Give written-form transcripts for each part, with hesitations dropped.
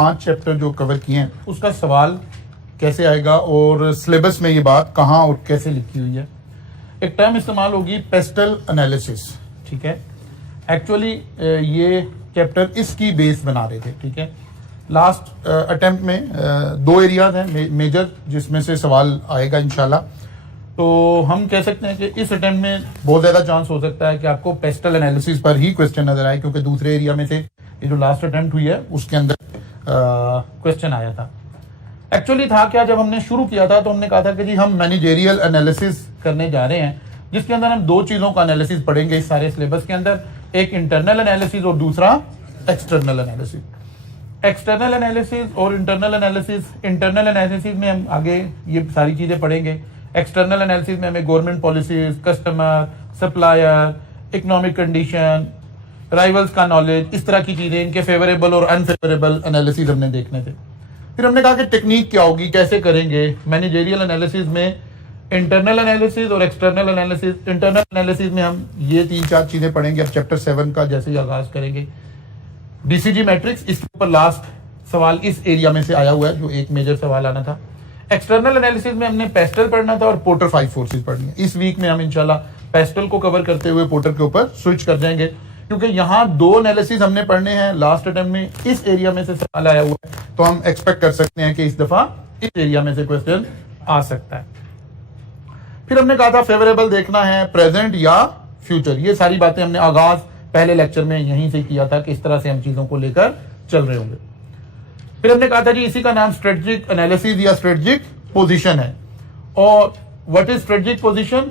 5 chapter जो cover किए हैं उसका सवाल कैसे आएगा और सिलेबस में ये बात कहाँ और कैसे लिखी हुई है। एक टर्म इस्तेमाल होगी पेस्टल एनालिसिस, ठीक है। एक्चुअली ये चैप्टर इसकी बेस बना रहे थे, ठीक है। लास्ट अटेम्प्ट में 2 एरियाज हैं मेजर जिसमें से सवाल आएगा इंशाल्लाह। तो हम कह सकते हैं कि इस अटेम्प्ट में बहुत ज्यादा चांस हो सकता है कि आपको पेस्टल एनालिसिस पर ही क्वेश्चन नजर आए, क्योंकि दूसरे एरिया में से ये जो लास्ट अटेम्प्ट हुई है उसके अंदर क्वेश्चन आया था। एक्चुअली था क्या, जब हमने शुरू किया था तो हमने कहा था कि जी हम मैनेजेरियल एनालिसिस करने जा रहे हैं, जिसके अंदर हम 2 चीजों का एनालिसिस पढ़ेंगे इस सारे सिलेबस के अंदर, एक इंटरनल एनालिसिस और दूसरा एक्सटर्नल एनालिसिस। एक्सटर्नल एनालिसिस और इंटरनल एनालिसिस में हम आगे ये सारी चीजें पढ़ेंगे। एक्सटर्नल एनालिसिस में हमें government policies, customer, supplier, economic condition, rivals का नॉलेज, इस तरह की चीजें, इनके फेवरेबल और अनफेवरेबल एनालिसिस हमने देखने थे। फिर हमने कहा कि टेक्निक क्या होगी, कैसे करेंगे मैनेजेरियल एनालिसिस में इंटरनल एनालिसिस और एक्सटर्नल एनालिसिस। इंटरनल एनालिसिस में हम ये 3-4 चीजें पढ़ेंगे। अब चैप्टर 7 का जैसे ही आगाज करेंगे, बीसीजी मैट्रिक्स, इसके ऊपर लास्ट सवाल इस एरिया में से आया हुआ है जो एक मेजर सवाल आना था। एक्सटर्नल एनालिसिस में हमने पेस्टल पढ़ना था और पोर्टर 5 फोर्सेस पढ़नी है। इस वीक में हम इंशाल्लाह पेस्टल को कवर करते हुए पोर्टर के ऊपर स्विच कर जाएंगे, क्योंकि यहाँ 2 एनालिसिस हमने पढ़ने हैं। लास्ट अटेम्प्ट में इस एरिया में से सवाल आया हुआ है, तो हम एक्सपेक्ट कर सकते हैं कि इस दफा इस एरिया में से क्वेश्चन आ सकता है। फिर हमने कहा था फेवरेबल देखना है, प्रेजेंट या फ्यूचर। ये सारी बातें हमने आगाज पहले लेक्चर में यहीं से किया था कि इस तरह से हम चीजों को लेकर चल रहे होंगे। फिर हमने कहा था जी इसी का नाम स्ट्रेटेजिक एनालिसिस या स्ट्रेटेजिक पोजीशन है। और what is strategic position?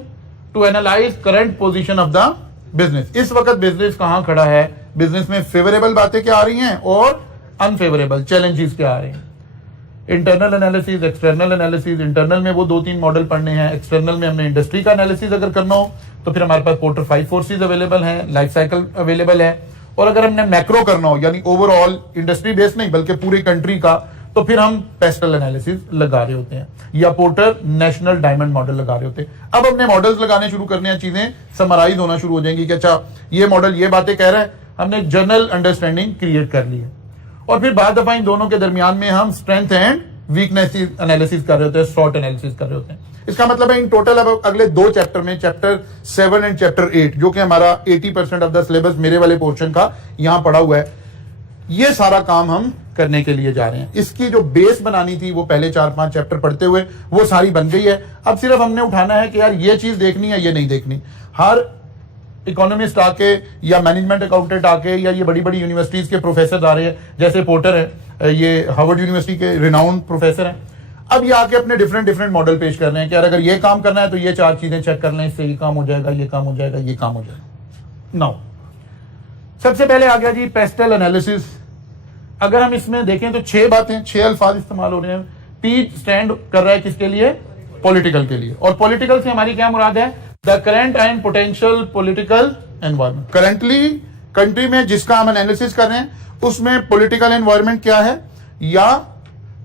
To analyse current position of the business. इस वक्त बिजनेस कहां खड़ा है, बिजनेस में फेवरेबल बातें क्या आ रही हैं और अनफेवरेबल चैलेंजेस क्या आ रहे हैं। Internal analysis, external analysis. Internal में वो 2-3 मॉडल पढ़ने हैं, एक्सटर्नल में हमने इंडस्ट्री का एनालिसिस अगर करना हो तो फिर हमारे पास पोर्टर 5 फोर्सेस अवेलेबल हैं, लाइफ साइकिल अवेलेबल है। और अगर हमने मैक्रो करना हो यानी ओवरऑल इंडस्ट्री बेस नहीं बल्कि पूरी कंट्री का, तो फिर हम पेस्टल एनालिसिस लगा रहे होते हैं या पोर्टर नेशनल डायमंड मॉडल लगा रहे होते हैं। अब हमने मॉडल्स लगाने शुरू करने हैं, चीजें समराइज होना शुरू हो जाएंगी कि अच्छा ये मॉडल ये बातें कह रहा है, हमने जनरल अंडरस्टैंडिंग क्रिएट कर ली है। और फिर बाद दफा इन दोनों के दरमियान में हम स्ट्रेंथ एंड वीकनेस एनालिसिस कर रहे होते हैं, शॉर्ट एनालिसिस कर रहे होते हैं। इसका मतलब है इन टोटल अब अगले 2 चैप्टर में, चैप्टर 7 एंड चैप्टर 8, जो कि हमारा 80% ऑफ द सिलेबस मेरे वाले पोर्शन का यहां पड़ा हुआ है, ये सारा काम हम करने के लिए जा रहे हैं। इसकी जो बेस बनानी थी वो पहले 4-5 चैप्टर पढ़ते हुए वो सारी बन गई है। अब सिर्फ हमने उठाना है कि यार ये चीज देखनी है, ये नहीं देखनी। हर इकोनॉमिस्ट आके या मैनेजमेंट अकाउंटेंट आके या ये बड़ी बड़ी यूनिवर्सिटीज के प्रोफेसर आ रहे हैं, जैसे पोर्टर है, ये हार्वर्ड यूनिवर्सिटी के रिनाउंड प्रोफेसर हैं। अब ये आके अपने डिफरेंट मॉडल पेश कर रहे हैं कि यार अगर ये काम करना है तो ये 4 चीजें चेक कर लें, इससे ये काम हो जाएगा, ये काम हो जाएगा, ये काम हो जाएगा। नाउ सबसे पहले आ गया जी पेस्टल एनालिसिस। अगर हम इसमें देखें तो 6 बातें, 6 अल्फाज इस्तेमाल हो रहे हैं। पी स्टैंड कर रहा है किसके लिए? पॉलिटिकल के लिए। और पॉलिटिकल से हमारी क्या मुराद है? The current and potential political environment. Currently country में जिसका हम एनालिसिस कर रहे हैं उसमें पॉलिटिकल एनवायरमेंट क्या है या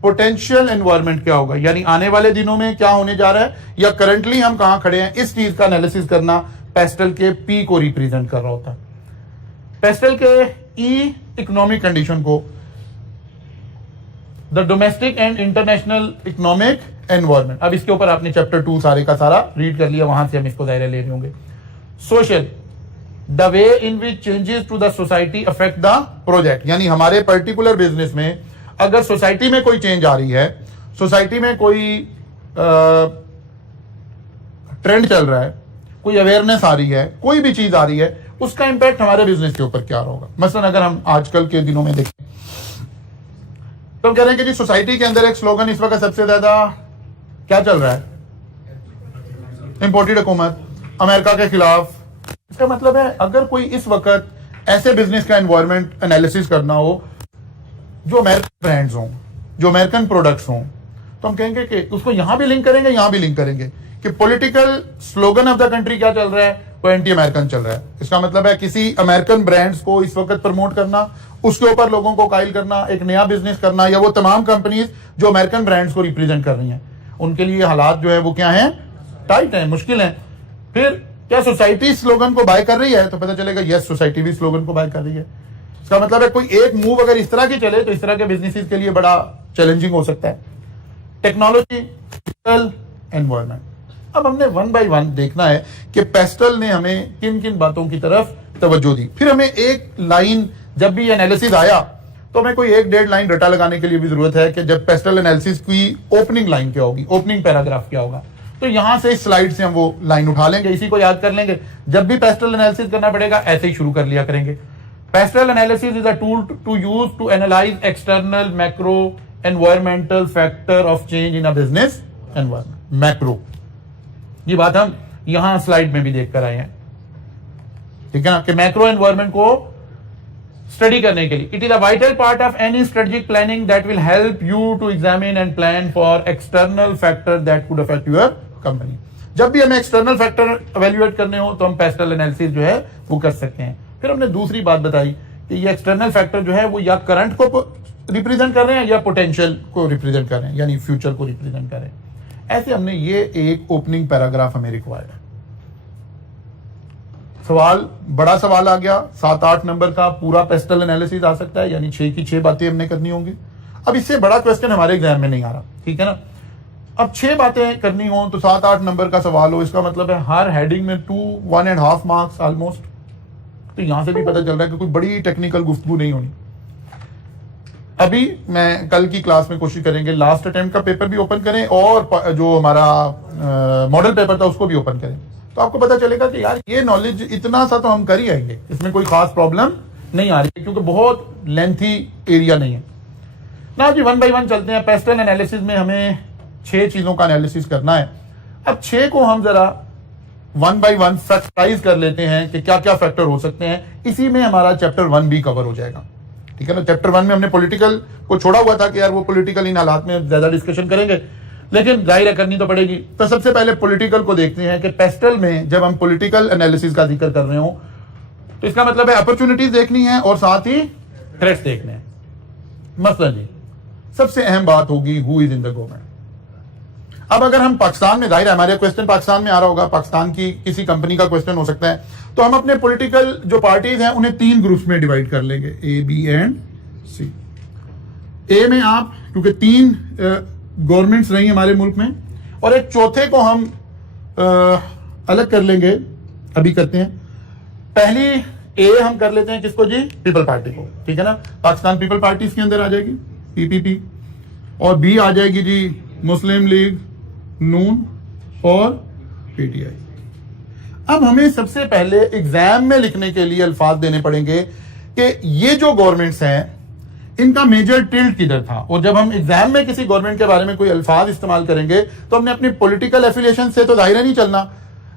पोटेंशियल एनवायरमेंट क्या होगा, यानी आने वाले दिनों में क्या होने जा रहा है या करंटली हम कहां खड़े हैं, इस चीज का एनालिसिस करना पेस्टल के पी को रिप्रेजेंट कर रहा होता है। पेस्टल के ई इकोनॉमिक कंडीशन को the domestic and international economic environment. अब इसके ऊपर आपने चैप्टर 2 सारे का सारा रीड कर लिया, वहां से हम इसको दायरे ले रहे होंगे। Social, the way in which changes to the society affect the project, यानी हमारे पर्टिकुलर बिजनेस में अगर सोसाइटी में कोई चेंज आ रही है, सोसाइटी में कोई ट्रेंड चल रहा है, कोई अवेयरनेस आ रही है, कोई भी चीज आ रही है, उसका इंपैक्ट हमारे बिजनेस के ऊपर क्या होगा। मसलन अगर हम आजकल के दिनों में देखें तो हम कह रहे हैं कि जी सोसाइटी के अंदर एक स्लोगन इस वक्त सबसे ज्यादा क्या चल रहा है? इंपोर्टेड हुकूमत, अमेरिका के खिलाफ। इसका मतलब है अगर कोई इस वक्त ऐसे बिजनेस का एनवायरमेंट एनालिसिस करना हो जो अमेरिकन ब्रांड्स हों, जो अमेरिकन प्रोडक्ट्स हों, तो हम कहेंगे कि उसको यहां भी लिंक करेंगे, यहां भी लिंक करेंगे कि political slogan of the country क्या चल रहा है, वो एंटी अमेरिकन चल रहा है। इसका मतलब है किसी अमेरिकन ब्रांड्स को इस वक्त प्रमोट करना, उसके ऊपर लोगों को कायल करना, एक नया बिजनेस करना, या वो तमाम कंपनीज जो अमेरिकन ब्रांड्स को रिप्रेजेंट कर रही हैं उनके लिए हालात जो है वो क्या है? टाइट है, मुश्किल है। फिर क्या सोसाइटी स्लोगन को बाय कर रही है? तो पता चलेगा यस, सोसाइटी भी स्लोगन को बाय कर रही है। इसका मतलब है कोई एक मूव अगर इस तरह की चले तो इस तरह के बिजनेसेस के लिए बड़ा चैलेंजिंग हो सकता है। Technology, digital, environment. अब हमने वन बाय वन देखना है कि पेस्टल ने हमें किन किन बातों की तरफ तवज्जो दी। फिर हमें एक लाइन, जब भी एनालिसिस आया तो हमें कोई एक डेढ़ लाइन रटा लगाने के लिए भी जरूरत है कि जब पेस्टल एनालिसिस की ओपनिंग लाइन क्या होगी, ओपनिंग पैराग्राफ क्या होगा। तो यहां से इस स्लाइड से हम वो लाइन उठा लेंगे, इसी को याद कर लेंगे। जब भी पेस्टल एनालिसिस करना पड़ेगा ऐसे ही शुरू कर लिया करेंगे। Pestle analysis is a tool to use to analyse external macro environmental factor of change in a business environment. Macro, ये बात हम यहां स्लाइड में भी देख कर आए हैं, ठीक है ना, कि मैक्रो एनवायरमेंट को स्टडी करने के लिए it is a vital part of any strategic planning that will help you to examine and plan for external factor that could affect your company. जब भी हमें एक्सटर्नल फैक्टर एवेल्युएट करने हो तो हम पेस्टल एनालिसिस जो है वो कर सकते हैं। फिर हमने दूसरी बात बताई कि ये एक्सटर्नल फैक्टर जो है वो या करंट को रिप्रेजेंट कर रहे हैं या पोटेंशियल को रिप्रेजेंट कर रहे हैं, यानी फ्यूचर को रिप्रेजेंट कर रहे हैं। ऐसे हमने ये एक ओपनिंग पैराग्राफ हमें रिक्वायर्ड है। सवाल, बड़ा सवाल आ गया, 7-8 नंबर का पूरा पेस्टल एनालिसिस आ सकता है, यानी 6 की 6 बातें हमने करनी होंगी। अब इससे बड़ा क्वेश्चन हमारे एग्जाम में नहीं आ रहा, ठीक है ना। अब 6 बातें करनी हो तो 7-8 नंबर का सवाल हो, इसका मतलब है हर हेडिंग में 1.5 मार्क्स ऑलमोस्ट। तो यहां से भी पता चल रहा है कि कोई बड़ी टेक्निकल गुफ्तगू नहीं होनी। अभी मैं कल की क्लास में कोशिश करेंगे लास्ट अटेम्प्ट का पेपर भी ओपन करें और जो हमारा मॉडल पेपर था उसको भी ओपन करें, तो आपको पता चलेगा कि यार ये नॉलेज इतना सा तो हम कर ही आएंगे, इसमें कोई खास प्रॉब्लम नहीं आ रही है, क्योंकि बहुत लेंथी एरिया नहीं है ना जी। 1 बाय 1 चलते हैं। पेस्टल एनालिसिस में हमें 6 चीजों का एनालिसिस करना है। अब 6 को हम जरा 1 बाय 1 फैक्टराइज कर लेते हैं कि क्या क्या फैक्टर हो सकते हैं। इसी में हमारा चैप्टर 1 भी कवर हो जाएगा, ठीक है ना। चैप्टर 1 में हमने पॉलिटिकल को छोड़ा हुआ था कि यार वो पॉलिटिकल इन हालात में ज्यादा डिस्कशन करेंगे, लेकिन जाहिर है करनी तो पड़ेगी। तो सबसे पहले पॉलिटिकल को देखते हैं कि पेस्टल में जब हम पॉलिटिकल एनालिसिस का जिक्र कर रहे हो तो इसका मतलब है अपॉर्चुनिटीज देखनी है और साथ ही थ्रेट्स देखने हैं। मसलन जी सबसे अहम बात होगी who is in the government. अब अगर हम पाकिस्तान में, जाहिर है हमारे क्वेश्चन पाकिस्तान में आ रहा होगा, पाकिस्तान की किसी कंपनी का क्वेश्चन हो सकता है, तो हम अपने पॉलिटिकल जो पार्टीज हैं उन्हें 3 ग्रुप्स में डिवाइड कर लेंगे, ए, बी एंड सी। ए में आप, क्योंकि 3 गवर्नमेंट्स रही हमारे मुल्क में, और एक चौथे को हम अलग कर लेंगे, अभी करते हैं। पहली ए हम कर लेते हैं किसको जी, पीपल पार्टी को, ठीक है ना। पाकिस्तान पीपल पार्टी इसके अंदर आ जाएगी, पीपीपी, और बी आ जाएगी जी मुस्लिम लीग नून और पीटीआई। अब हमें सबसे पहले एग्जाम में लिखने के लिए अल्फाज देने पड़ेंगे कि ये जो गवर्नमेंट्स हैं इनका मेजर टिल्ट किधर था। और जब हम एग्जाम में किसी गवर्नमेंट के बारे में कोई अल्फाज इस्तेमाल करेंगे तो हमने अपनी पॉलिटिकल एफिलिएशन से तो जाहिर नहीं चलना,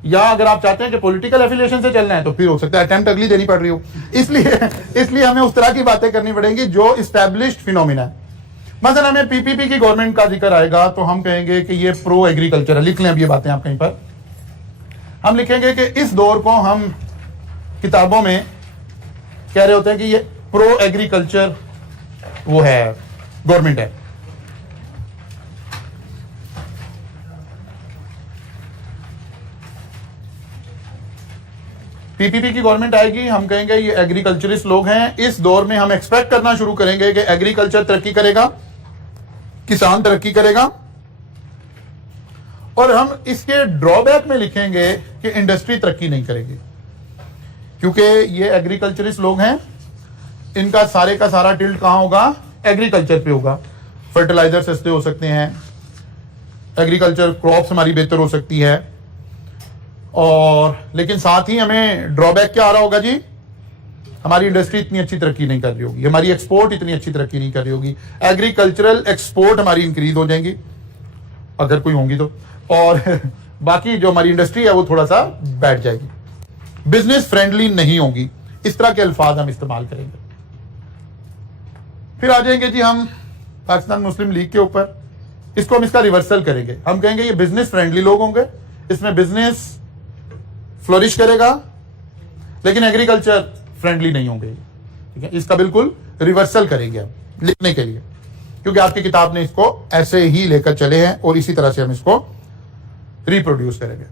या अगर आप चाहते हैं कि पॉलिटिकल एफिलिएशन से चलना है तो फिर हो सकता है अटेम्प्ट अगली देनी पड़ रही हो। इसलिए हमें उस तरह की बातें करनी पड़ेंगी जो इस्टेब्लिश्ड फिनोमिना है। मतलब हमें पीपीपी की गवर्नमेंट का जिक्र आएगा तो हम कहेंगे कि ये प्रो एग्रीकल्चर है। लिख लें अब ये बातें आप कहीं पर। हम लिखेंगे कि इस दौर को हम किताबों में कह रहे होते हैं कि ये प्रो एग्रीकल्चर वो है, गवर्नमेंट है। पीपीपी की गवर्नमेंट आएगी, हम कहेंगे ये एग्रीकल्चरिस्ट लोग हैं। इस दौर में हम एक्सपेक्ट करना शुरू करेंगे कि एग्रीकल्चर तरक्की करेगा, किसान तरक्की करेगा, और हम इसके ड्रॉबैक में लिखेंगे कि इंडस्ट्री तरक्की नहीं करेगी, क्योंकि ये एग्रीकल्चरिस्ट लोग हैं, इनका सारे का सारा टिल्ट कहां होगा, एग्रीकल्चर पे होगा। फर्टिलाइजर सस्ते हो सकते हैं, एग्रीकल्चर क्रॉप्स हमारी बेहतर हो सकती है, और लेकिन साथ ही हमें ड्रॉबैक क्या आ रहा होगा जी, हमारी इंडस्ट्री इतनी अच्छी तरक्की नहीं कर रही होगी, हमारी एक्सपोर्ट इतनी अच्छी तरक्की नहीं कर रही होगी। एग्रीकल्चरल एक्सपोर्ट हमारी इंक्रीज हो जाएंगी अगर कोई होंगी तो, और बाकी जो हमारी इंडस्ट्री है वो थोड़ा सा बैठ जाएगी, बिजनेस फ्रेंडली नहीं होगी। इस तरह के अल्फाज हम इस्तेमाल करेंगे। फिर आ जाएंगे जी हम पाकिस्तान मुस्लिम लीग के ऊपर। इसको हम इसका रिवर्सल करेंगे, हम कहेंगे ये बिजनेस फ्रेंडली लोग होंगे, इसमें बिजनेस फ्लोरिश करेगा, लेकिन एग्रीकल्चर फ्रेंडली नहीं होंगे, ठीक है। इसका बिल्कुल रिवर्सल करेंगे हम लिखने के लिए, क्योंकि आपकी किताब ने इसको ऐसे ही लेकर चले हैं और इसी तरह से हम इसको रिप्रोड्यूस करेंगे।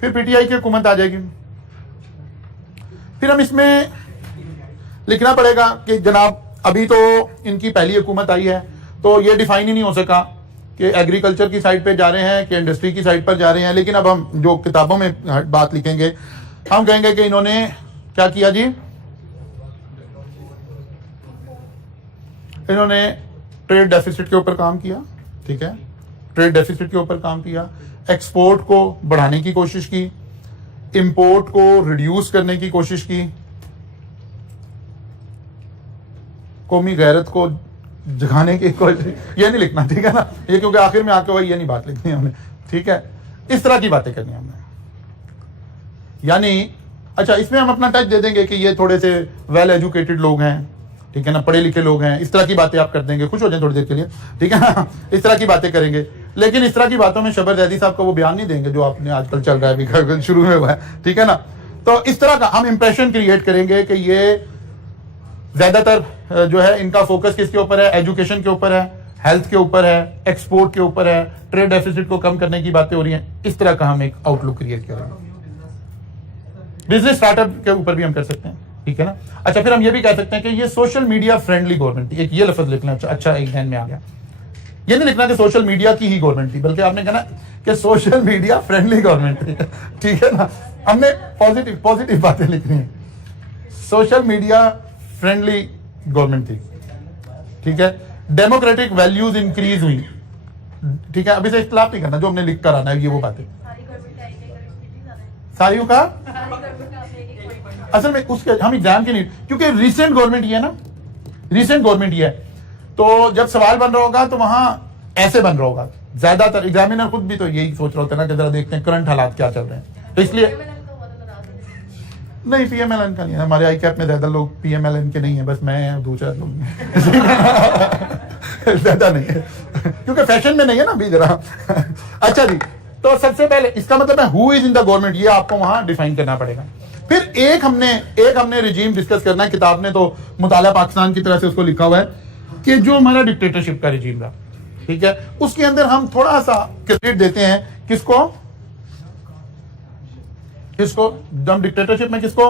फिर पीटीआई की हुकूमत आ जाएगी। फिर हम इसमें लिखना पड़ेगा कि जनाब अभी तो इनकी पहली हुकूमत आई है, तो ये डिफाइन ही नहीं हो सका कि एग्रीकल्चर की साइड पे जा रहे हैं कि इंडस्ट्री की साइड पर जा रहे हैं। लेकिन अब हम जो किताबों में बात लिखेंगे, हम कहेंगे कि इन्होंने क्या किया जी, इन्होंने ट्रेड डेफिसिट के ऊपर काम किया, ठीक है, ट्रेड डेफिसिट के ऊपर काम किया, एक्सपोर्ट को बढ़ाने की कोशिश की, इंपोर्ट को रिड्यूस करने की कोशिश की, कौमी गैरत को जगाने की कोशिश, ये नहीं लिखना, ठीक है ना, ये क्योंकि आखिर में आके वही ये नहीं बात लिखनी है हमने, ठीक है, इस तरह की बातें करनी है हमने। यानी अच्छा, इसमें हम अपना टच दे देंगे कि ये थोड़े से वेल एजुकेटेड लोग हैं, ठीक है ना, पढ़े लिखे लोग हैं, इस तरह की बातें आप कर देंगे, खुश हो जाए थोड़ी देर के लिए, ठीक है ना, इस तरह की बातें करेंगे। लेकिन इस तरह की बातों में शबर जैदी साहब का वो बयान नहीं देंगे जो आपने आजकल चल रहा है, अभी शुरू में हुआ है, ठीक है ना। तो इस तरह का हम इंप्रेशन क्रिएट करेंगे कि ये ज्यादातर जो है इनका फोकस किसके ऊपर है, एजुकेशन के ऊपर है, हेल्थ के ऊपर है, एक्सपोर्ट के ऊपर है, ट्रेड डेफिसिट को कम करने की बातें हो रही हैं। इस तरह का हम एक आउटलुक क्रिएट करेंगे। बिजनेस स्टार्टअप के ऊपर भी हम कर सकते हैं, ठीक है ना। अच्छा, फिर हम ये भी कह सकते हैं कि ये सोशल मीडिया फ्रेंडली गवर्नमेंट थी, एक ये लफ्ज लिखना। अच्छा, एक ध्यान में आ गया, ये नहीं लिखना कि सोशल मीडिया की ही गवर्नमेंट थी, बल्कि आपने कहना कि सोशल मीडिया फ्रेंडली गवर्नमेंट थी, ठीक है ना। हमने पॉजिटिव पॉजिटिव बातें लिखनी है, सोशल मीडिया फ्रेंडली गवर्नमेंट थी, ठीक है। डेमोक्रेटिक वैल्यूज इंक्रीज हुई, ठीक है। अभी से इख्तिलाफ नहीं करना, जो हमने लिख कर आना है ये वो बातें सारियों का। असल में उसके हम एग्जाम की नहीं, क्योंकि रिसेंट गवर्नमेंट ये है ना, रिसेंट गवर्नमेंट ये है, तो जब सवाल बन रहा होगा तो वहां ऐसे बन रहा होगा। ज्यादातर एग्जामिनर खुद भी तो यही सोच रहा होता है ना कि जरा देखते हैं करंट हालात क्या चल रहे हैं, तो इसलिए नहीं, पीएमएलएन का नहीं है हमारे आई कैप में, ज्यादा लोग पीएमएलएन के नहीं है, बस मैं दो चार लोग ज्यादा नहीं है, क्योंकि फैशन में नहीं है ना अभी जरा। अच्छा जी, तो सबसे पहले इसका मतलब है who is in the government, ये आपको वहां डिफाइन करना पड़ेगा। फिर एक हमने रिजीम डिस्कस करना है। किताब ने तो मुताला पाकिस्तान की तरह से उसको लिखा हुआ है कि जो हमारा डिक्टेटरशिप का रिजीम था, ठीक है, उसके अंदर हम थोड़ा सा क्रेडिट देते हैं किसको, हम डिक्टेटरशिप में किसको,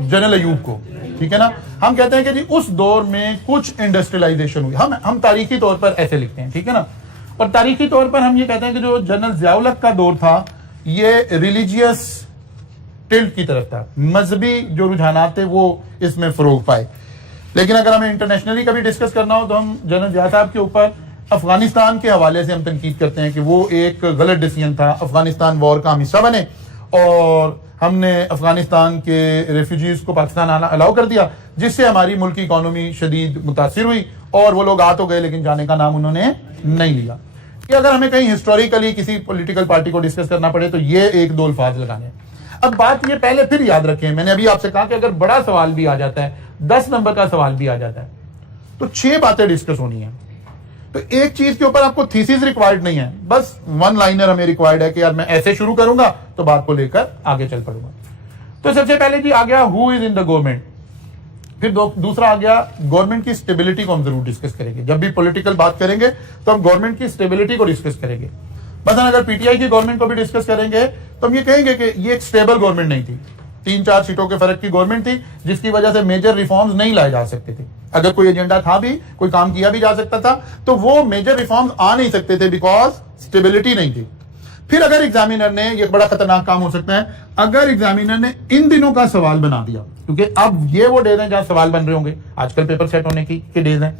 जनरल अयूब को, ठीक है ना। हम कहते हैं कि जी उस दौर में कुछ इंडस्ट्रियलाइजेशन हुई, हम तारीखी तौर पर ऐसे लिखते हैं, ठीक है ना। और तारीखी तौर पर हम ये कहते हैं कि जो जनरल जियाउल हक का दौर था ये रिलीजियस टिल्ट की तरफ था, मजहबी जो रुझानात थे वो इसमें फरोग पाए। लेकिन अगर हमें इंटरनेशनली कभी डिस्कस करना हो तो हम जनरल जिया साहब के ऊपर अफगानिस्तान के हवाले से हम तनकीद करते हैं कि वो एक गलत डिसीजन था, अफगानिस्तान वॉर का हम हिस्सा बने और हमने अफगानिस्तान के रेफ्यूजीज को पाकिस्तान आना अलाउ कर दिया, जिससे हमारी मुल्क की इकोनॉमी शदीद मुतासिर हुई और वो लोग आ तो गए लेकिन जाने का नाम उन्होंने नहीं लिया। कि अगर हमें कहीं हिस्टोरिकली किसी पॉलिटिकल पार्टी को डिस्कस करना पड़े तो ये एक दो अल्फाज लगाने हैं। अब बात ये पहले फिर याद रखें, मैंने अभी आपसे कहा कि अगर बड़ा सवाल भी आ जाता है, 10 नंबर का सवाल भी आ जाता है, तो 6 बातें डिस्कस होनी है। तो एक चीज के ऊपर आपको थीसिस रिक्वायर्ड नहीं है, बस वन लाइनर हमें रिक्वायर्ड है कि यार मैं ऐसे शुरू करूंगा तो बात को लेकर आगे चल पड़ूंगा। तो सबसे पहले जी आ गया who is in the government. फिर दूसरा आ गया गवर्नमेंट की स्टेबिलिटी को हम जरूर डिस्कस करेंगे। जब भी पॉलिटिकल बात करेंगे तो हम गवर्नमेंट की स्टेबिलिटी को डिस्कस करेंगे। बस अगर पीटीआई की गवर्नमेंट को भी डिस्कस करेंगे तो हम ये कहेंगे कि ये एक स्टेबल गवर्नमेंट नहीं थी, 3-4 सीटों के फर्क की गवर्नमेंट थी, जिसकी वजह से मेजर रिफॉर्म्स नहीं लाए जा सकते थे। अगर कोई एजेंडा था भी, कोई काम किया भी जा सकता था, तो वो मेजर रिफॉर्म्स आ नहीं सकते थे बिकॉज स्टेबिलिटी नहीं थी। फिर अगर एग्जामिनर ने, ये बड़ा खतरनाक काम हो सकता है, अगर एग्जामिनर ने इन दिनों का सवाल बना दिया, क्योंकि अब ये वो डेज हैं जहां सवाल बन रहे होंगे, आजकल पेपर सेट होने की डेज हैं,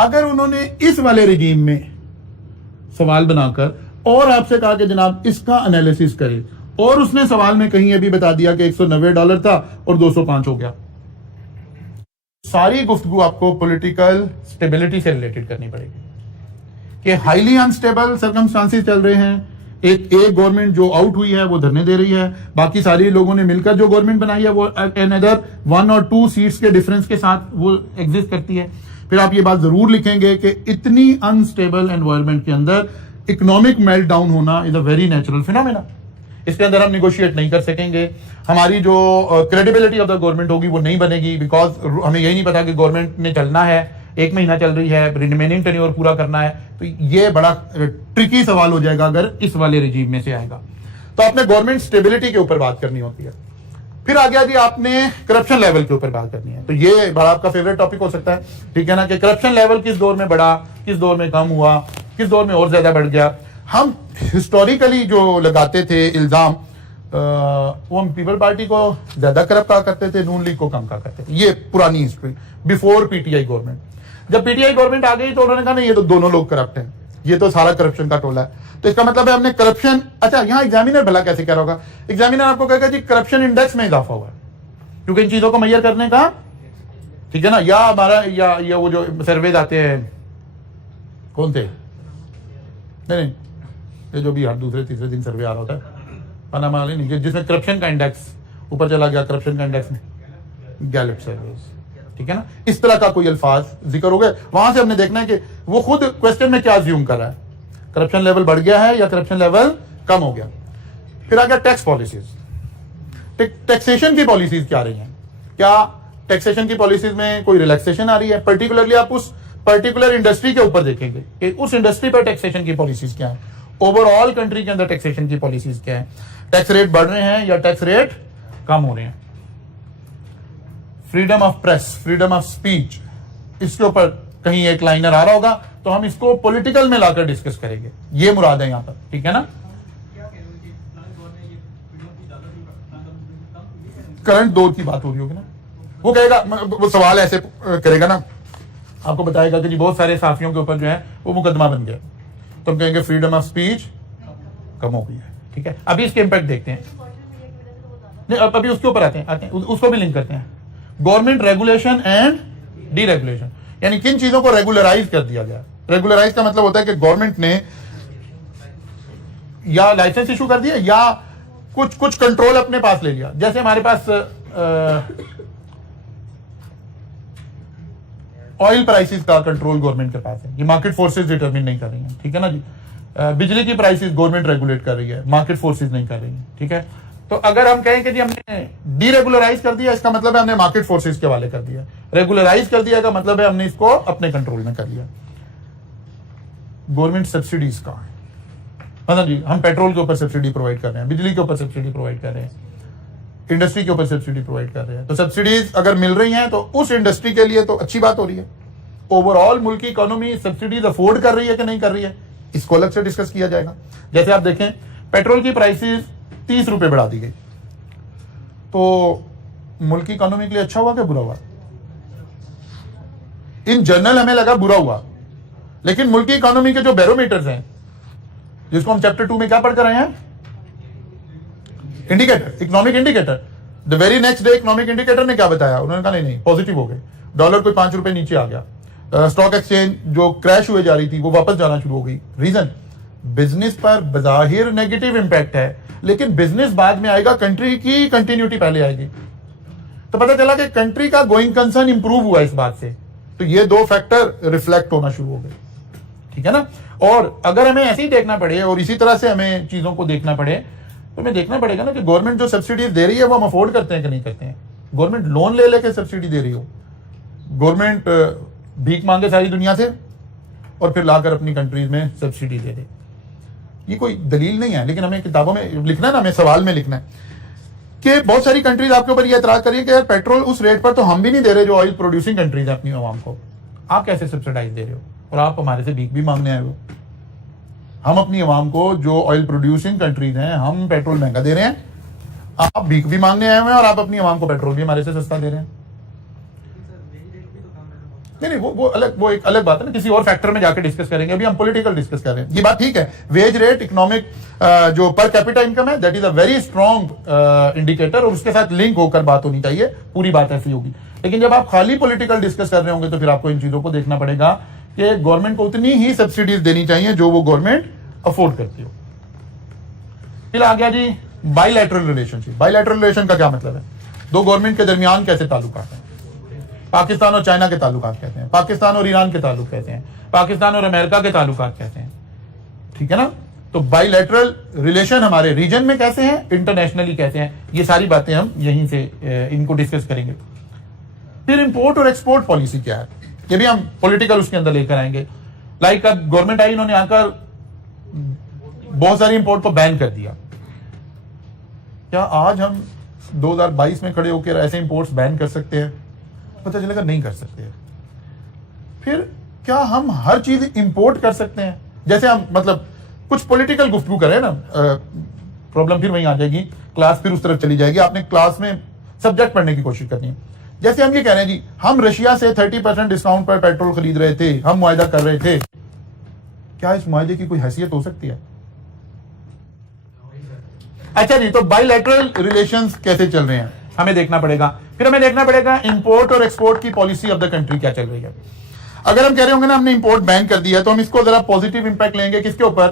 अगर उन्होंने इस वाले रिजीम में सवाल बनाकर और आपसे कहा कि जनाब इसका एनालिसिस करें, और उसने सवाल में कहीं ये भी बता दिया कि $190 था और 205 हो गया, सारी गुफ्तगू आपको पॉलिटिकल स्टेबिलिटी से रिलेटेड करनी पड़ेगी कि हाईली अनस्टेबल सर्कमस्टांसेस चल रहे हैं। एक गवर्नमेंट जो आउट हुई है वो धरने दे रही है, बाकी सारे लोगों ने मिलकर जो गवर्नमेंट बनाई है वो अनदर 1 और 2 सीट्स के डिफरेंस के साथ वो एग्जिस्ट करती है। फिर आप ये बात जरूर लिखेंगे कि इतनी अनस्टेबल एनवायरनमेंट के अंदर इकोनॉमिक मेल्टडाउन होना is a very natural phenomena. इसके अंदर हम निगोशिएट नहीं कर सकेंगे, हमारी जो क्रेडिबिलिटी ऑफ द गवर्नमेंट होगी वो नहीं बनेगी, बिकॉज हमें यही नहीं पता कि गवर्नमेंट ने चलना है, 1 महीना चल रही है, रिमेनिंग टेन्योर पूरा करना है, तो ये बड़ा ट्रिकी सवाल हो जाएगा अगर इस वाले रिजीम में से आएगा। तो आपने गवर्नमेंट स्टेबिलिटी के ऊपर बात करनी होती है। फिर आ गया जी आपने करप्शन लेवल के ऊपर बात करनी है। तो ये बड़ा आपका फेवरेट टॉपिक हो सकता है, ठीक है ना, कि करप्शन लेवल किस दौर में बढ़ा, किस दौर में कम हुआ, किस दौर में और ज्यादा बढ़ गया। हम हिस्टोरिकली जो लगाते थे इल्जाम, वो हम पीपल पार्टी को ज्यादा करप्ट कहा करते थे, नून लीग को कम कहा करते थे। ये पुरानी हिस्ट्री बिफोर पीटीआई गवर्नमेंट। जब पीटीआई गवर्नमेंट आ गई तो उन्होंने कहा नहीं, ये तो दोनों लोग करप्ट हैं, ये तो सारा करप्शन का टोला है। तो इसका मतलब है हमने करप्शन, अच्छा यहाँ एग्जामिनर भला कैसे कह रहा होगा, एग्जामिनर आपको कहेगा जी करप्शन इंडेक्स में इजाफा हुआ है, क्योंकि इन चीजों को मैयर करने का, ठीक है ना, या हमारा या वो जो सर्वे आते हैं, कौन थे, नहीं ये जो भी हर दूसरे तीसरे दिन सर्वे आ रहा होता है, पनामा वाले नहीं, जिसमें करप्शन का इंडेक्स ऊपर चला गया, करप्शन का इंडेक्स में गैलेप सर्विस, ठीक है ना, इस तरह का कोई अल्फाज जिक्र हो गए। वहां से हमने देखना है कि वो खुद क्वेश्चन में क्या अज्यूम कर रहा है, करप्शन लेवल बढ़ गया है या करप्शन लेवल कम हो गया। फिर आ गया टैक्स पॉलिसीज, टैक्सेशन की पॉलिसीज क्या रही हैं, क्या टैक्सेशन की पॉलिसीज में कोई रिलैक्सेशन आ रही है। पर्टिकुलरली आप उस पर्टिकुलर इंडस्ट्री के ऊपर देखेंगे कि उस इंडस्ट्री पर टैक्सेशन की पॉलिसीज क्या है, ओवरऑल कंट्री के अंदर टैक्सेशन की पॉलिसीज क्या है, टैक्स रेट बढ़ रहे हैं या टैक्स रेट कम हो रहे हैं। Freedom of press, freedom of speech, इसके ऊपर कहीं एक लाइनर आ रहा होगा तो हम इसको पॉलिटिकल में लाकर डिस्कस करेंगे, ये मुराद है यहां पर, ठीक है ना। करंट दौर की बात हो रही होगी ना, वो कहेगा, वो सवाल ऐसे करेगा ना, आपको बताएगा कि जी बहुत सारे साफियों के ऊपर जो है वो मुकदमा बन गया, तो हम कहेंगे फ्रीडम ऑफ स्पीच कम हो गई है, ठीक है। अभी इसके इम्पैक्ट देखते हैं, नहीं अभी उसके ऊपर आते हैं उसको भी लिंक करते हैं। गवर्नमेंट रेगुलेशन एंड डीरेगुलेशन, यानी किन चीजों को रेगुलराइज कर दिया गया। रेगुलराइज का मतलब होता है कि गवर्नमेंट ने या लाइसेंस इशू कर दिया या कुछ कंट्रोल अपने पास ले लिया। जैसे हमारे पास ऑयल प्राइसेस का कंट्रोल गवर्नमेंट के पास है, ये मार्केट फोर्सेस डिटरमिन नहीं कर रही हैं, ठीक है ना जी। बिजली की प्राइसेस गवर्नमेंट रेगुलेट कर रही है, मार्केट फोर्सेस नहीं कर रही है, ठीक है। तो अगर हम कहें कि जी हमने डीरेगुलराइज कर दिया, इसका मतलब है हमने मार्केट फोर्सेस के हवाले कर दिया। रेगुलराइज कर दिया का मतलब है हमने इसको अपने कंट्रोल में कर लिया। गवर्नमेंट सब्सिडीज का मतलब जी हम पेट्रोल के ऊपर सब्सिडी प्रोवाइड कर रहे हैं, बिजली के ऊपर सब्सिडी प्रोवाइड कर रहे हैं, इंडस्ट्री के ऊपर सब्सिडी प्रोवाइड कर रहे हैं। तो सब्सिडीज अगर मिल रही हैं तो उस इंडस्ट्री के लिए तो अच्छी बात हो रही है। ओवरऑल मुल्क की इकोनॉमी सब्सिडीज अफोर्ड कर रही है कि नहीं कर रही है, इसको अलग से डिस्कस किया जाएगा। जैसे आप देखें पेट्रोल की प्राइसेस 30 रुपए बढ़ा दी गई, तो मुल्क की इकोनॉमी के लिए अच्छा हुआ कि बुरा हुआ? इन जनरल हमें लगा बुरा हुआ, लेकिन मुल्क की इकोनॉमी के जो बैरोमीटर्स हैं, जिसको हम चैप्टर 2 में क्या पढ़ कर रहे हैं, indicator, economic indicator, the very next day economic indicator ने क्या बताया, उन्होंने कहा नहीं पॉजिटिव हो गए, डॉलर कोई 5 रुपए नीचे आ गया, स्टॉक एक्सचेंज जो क्रैश हुए जा रही थी वो वापस जाना शुरू हो गई। रीजन, बिजनेस पर बजाहिर नेगेटिव इंपैक्ट है, लेकिन बिजनेस बाद में आएगा, कंट्री की कंटिन्यूटी पहले आएगी। तो पता चला कि कंट्री का गोइंग कंसर्न इंप्रूव हुआ इस बात से। तो ये दो फैक्टर रिफ्लेक्ट होना शुरू हो गए, ठीक है ना। और अगर हमें ऐसे ही देखना पड़े और इसी तरह से हमें चीजों को देखना पड़े, तो हमें देखना पड़ेगा ना कि गवर्नमेंट जो सब्सिडीज दे रही है वो हम अफोर्ड करते हैं कि नहीं करते हैं। गवर्नमेंट लोन ले लेके सब्सिडी दे रही हो, गवर्नमेंट भीख मांगे सारी दुनिया से और फिर लाकर अपनी कंट्रीज में सब्सिडी दे दे, ये कोई दलील नहीं है। लेकिन हमें किताबों में लिखना है ना, हमें सवाल में लिखना है कि बहुत सारी कंट्रीज आपके ऊपर ये एतराज करिए कि यार पेट्रोल उस रेट पर तो हम भी नहीं दे रहे जो ऑयल प्रोड्यूसिंग कंट्रीज है अपनी आवाम को, आप कैसे सब्सिडाइज दे रहे हो और आप हमारे से भीख भी मांगने आए हो। हम अपनी आवाम को जो ऑयल प्रोड्यूसिंग कंट्रीज हैं, हम पेट्रोल महंगा दे रहे हैं, आप भीख भी मांगने आए हुए हैं और आप अपनी आवाम को पेट्रोल भी हमारे से सस्ता दे रहे हैं। नहीं वो एक अलग बात है ना, किसी और फैक्टर में जाकर डिस्कस करेंगे। अभी हम पॉलिटिकल डिस्कस कर रहे हैं। ये बात ठीक है, वेज रेट, इकोनॉमिक जो पर कैपिटा इनकम है, that is a very strong indicator और उसके साथ लिंक होकर बात होनी चाहिए, पूरी बात ऐसी होगी। लेकिन जब आप खाली पॉलिटिकल डिस्कस कर रहे होंगे तो फिर आपको इन चीजों को देखना पड़ेगा कि गवर्नमेंट को उतनी ही सब्सिडीज देनी चाहिए जो वो गवर्नमेंट अफोर्ड करती हो। फिर आ गया जी बाइलैटरल रिलेशनशिप। बाइलैटरल रिलेशन का क्या मतलब है? दो गवर्नमेंट के दरमियान कैसे ताल्लुकात हैं। पाकिस्तान और चाइना के ताल्लुकात कहते हैं, पाकिस्तान और ईरान के ताल्लुक कहते हैं, पाकिस्तान और अमेरिका के ताल्लुकात कहते हैं, ठीक है ना। तो बाइलैटरल रिलेशन हमारे रीजन में कैसे हैं, इंटरनेशनली कैसे हैं, ये सारी बातें हम यहीं से इनको डिस्कस करेंगे। फिर इंपोर्ट और एक्सपोर्ट पॉलिसी क्या है, ये भी हम पॉलिटिकल उसके अंदर लेकर आएंगे। लाइक अब गवर्नमेंट आई, इन्होंने आकर बहुत सारी इंपोर्ट को बैन कर दिया, क्या आज हम 2022 में खड़े होकर ऐसे इंपोर्ट्स बैन कर सकते हैं? पता चलेगा नहीं कर सकते हैं। फिर क्या हम हर चीज इंपोर्ट कर सकते हैं? जैसे हम मतलब कुछ पॉलिटिकल गुफ्तगू करें ना, प्रॉब्लम फिर वहीं आ जाएगी, क्लास फिर उस तरफ चली जाएगी। आपने क्लास में सब्जेक्ट पढ़ने की कोशिश करनी है। जैसे हम ये कह रहे हैं जी, हम रशिया से 30% डिस्काउंट पर पेट्रोल खरीद रहे थे, हम मुआहदा कर रहे थे, क्या इस मुआहदे की कोई हैसियत हो सकती है? अच्छा जी, तो बायलैटरल रिलेशंस कैसे चल रहे हैं हमें देखना पड़ेगा। फिर हमें देखना पड़ेगा इंपोर्ट और एक्सपोर्ट की पॉलिसी ऑफ द कंट्री क्या चल रही है। अगर हम कह रहे होंगे ना हमने इंपोर्ट बैन कर दिया, तो हम इसको जरा पॉजिटिव इंपैक्ट लेंगे किसके ऊपर?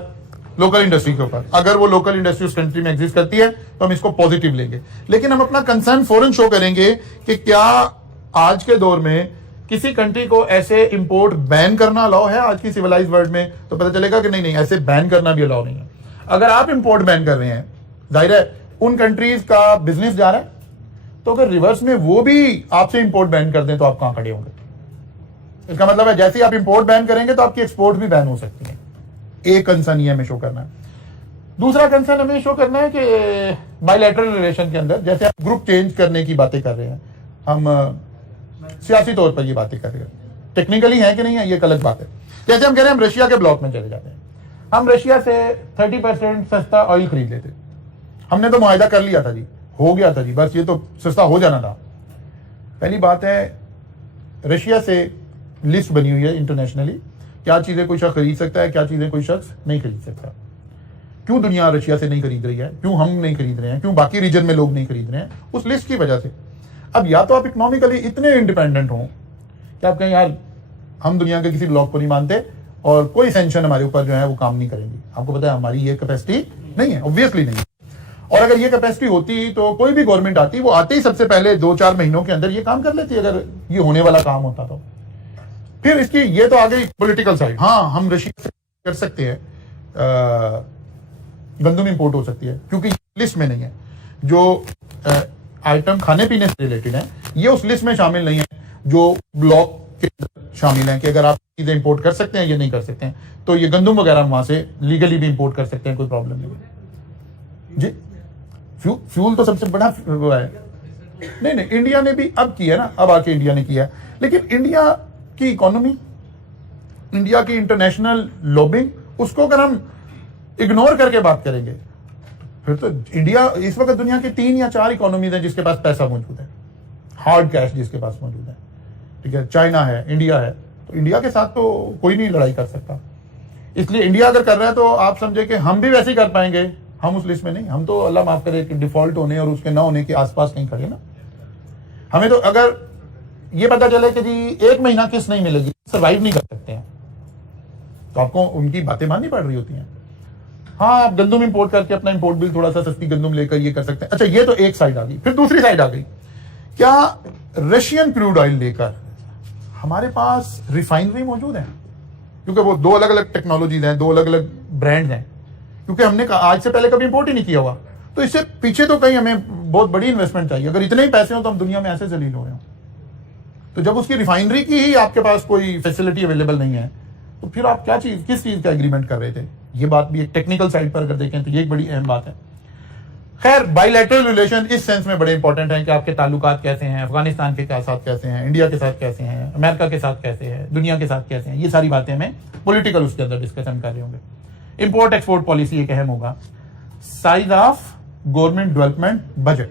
लोकल इंडस्ट्री के ऊपर। अगर वो लोकल इंडस्ट्री उस कंट्री में एग्जिस्ट करती है तो हम इसको पॉजिटिव लेंगे, लेकिन हम अपना कंसर्न फौरन शो करेंगे कि क्या आज के दौर में किसी कंट्री को ऐसे इंपोर्ट बैन करना अलाउ है आज की सिविलाइज वर्ल्ड में? तो पता चलेगा कि नहीं नहीं, ऐसे बैन करना भी अलाउ नहीं है। अगर आप इंपोर्ट बैन कर रहे हैं, जाहिर है उन कंट्रीज का बिजनेस जा रहा है, तो अगर रिवर्स में वो भी आपसे इंपोर्ट बैन कर दें तो आप कहां खड़े होंगे? इसका मतलब है जैसे ही आप इंपोर्ट बैन करेंगे तो आपकी एक्सपोर्ट भी बैन हो सकती है। एक कंसर्न ये हमें शो करना है। दूसरा कंसर्न हमें शो करना है कि बायलैटरल रिलेशन के अंदर जैसे आप ग्रुप चेंज करने की बातें कर रहे हैं, हम सियासी तौर पर ये बातें कर रहे हैं, टेक्निकली है कि नहीं है ये एक अलग बात है। जैसे हम कह रहे हैं हम रशिया के ब्लॉक में चले जाते हैं, हम रशिया से 30% सस्ता ऑयल खरीद लेते, हमने तो मुआहदा कर लिया था जी, हो गया था जी, बस ये तो सस्ता हो जाना था। पहली बात है, रशिया से लिस्ट बनी हुई है इंटरनेशनली, क्या चीजें कोई शख्स खरीद सकता है, क्या चीजें कोई शख्स नहीं खरीद सकता। क्यों दुनिया रशिया से नहीं खरीद रही है, क्यों हम नहीं खरीद रहे हैं, क्यों बाकी रीजन में लोग नहीं खरीद रहे हैं? उस लिस्ट की वजह से। अब या तो आप इकोनॉमिकली इतने इंडिपेंडेंट हों कि आप कहें यार हम दुनिया के किसी ब्लॉक को नहीं मानते और कोई सेंक्शन हमारे ऊपर जो है वो काम नहीं करेंगे। आपको पता है हमारी ये कैपेसिटी नहीं है, ऑब्वियसली नहीं है। और अगर ये कैपेसिटी होती तो कोई भी गवर्नमेंट आती, वो आते ही सबसे पहले 2-4 महीनों के अंदर ये काम कर लेती, अगर ये होने वाला काम होता तो। फिर इसकी ये तो आ गई पॉलिटिकल साइड। हाँ, हम रशिया से कर सकते हैं, गंदम इंपोर्ट हो सकती है क्योंकि लिस्ट में नहीं है। जो आइटम खाने पीने से रिलेटेड है ये उस लिस्ट में शामिल नहीं है जो ब्लॉक के शामिल है कि अगर आप चीजें इंपोर्ट कर सकते हैं या नहीं कर सकते हैं। तो ये गंदम वगैरह वहां से लीगली भी इंपोर्ट कर सकते हैं, कोई प्रॉब्लम नहीं है जी। फ्यूल तो सबसे बड़ा वो है। नहीं, इंडिया ने भी अब किया ना, अब आके इंडिया ने किया, लेकिन इंडिया की इकोनॉमी, इंडिया की इंटरनेशनल लॉबिंग, उसको अगर हम इग्नोर करके बात करेंगे फिर तो इंडिया इस वक्त दुनिया की 3 या 4 इकोनॉमीज है जिसके पास पैसा मौजूद है, हार्ड कैश जिसके पास मौजूद है, ठीक है। चाइना है, इंडिया है, तो इंडिया के साथ तो कोई नहीं लड़ाई कर सकता। इसलिए इंडिया अगर कर रहा है तो आप समझे कि हम भी वैसे ही कर पाएंगे। हम उस लिस्ट में नहीं, हम तो अल्लाह माफ करे कि डिफॉल्ट होने और उसके ना होने के आसपास नहीं खड़े ना। हमें तो अगर ये पता चले कि जी 1 महीना किस्त नहीं मिलेगी, सर्वाइव नहीं कर सकते हैं, तो आपको उनकी बातें माननी पड़ रही होती हैं। हाँ, आप गंदम इंपोर्ट करके अपना इंपोर्ट बिल थोड़ा सा सस्ती गंदम लेकर ये कर सकते हैं। अच्छा, ये तो एक साइड आ गई। फिर दूसरी साइड आ गई, क्या रशियन क्रूड ऑयल लेकर हमारे पास रिफाइनरी मौजूद है? क्योंकि वो 2 अलग अलग टेक्नोलॉजीज हैं, 2 अलग अलग ब्रांड हैं, क्योंकि हमने आज से पहले कभी इंपोर्ट ही नहीं किया हुआ, तो इससे पीछे तो कहीं हमें बहुत बड़ी इन्वेस्टमेंट चाहिए। अगर इतने ही पैसे हो तो हम दुनिया में ऐसे जलील हो रहे हो। तो जब उसकी रिफाइनरी की ही आपके पास कोई फैसिलिटी अवेलेबल नहीं है, तो फिर आप किस चीज का एग्रीमेंट कर रहे थे? ये बात भी एक टेक्निकल साइड पर अगर देखें तो ये एक बड़ी अहम बात है। खैर, बायलैटरल रिलेशन इस सेंस में बड़े इंपॉर्टेंट हैं कि आपके ताल्लुकात कैसे हैं, अफगानिस्तान के साथ कैसे हैं, इंडिया के साथ कैसे हैं, अमेरिका के साथ कैसे हैं, दुनिया के साथ कैसे हैं, ये सारी बातें हमें पॉलिटिकल उसके अंदर डिस्कशन कर रहे होंगे। इंपोर्ट एक्सपोर्ट पॉलिसी एक अहम होगा। Size of government development budget,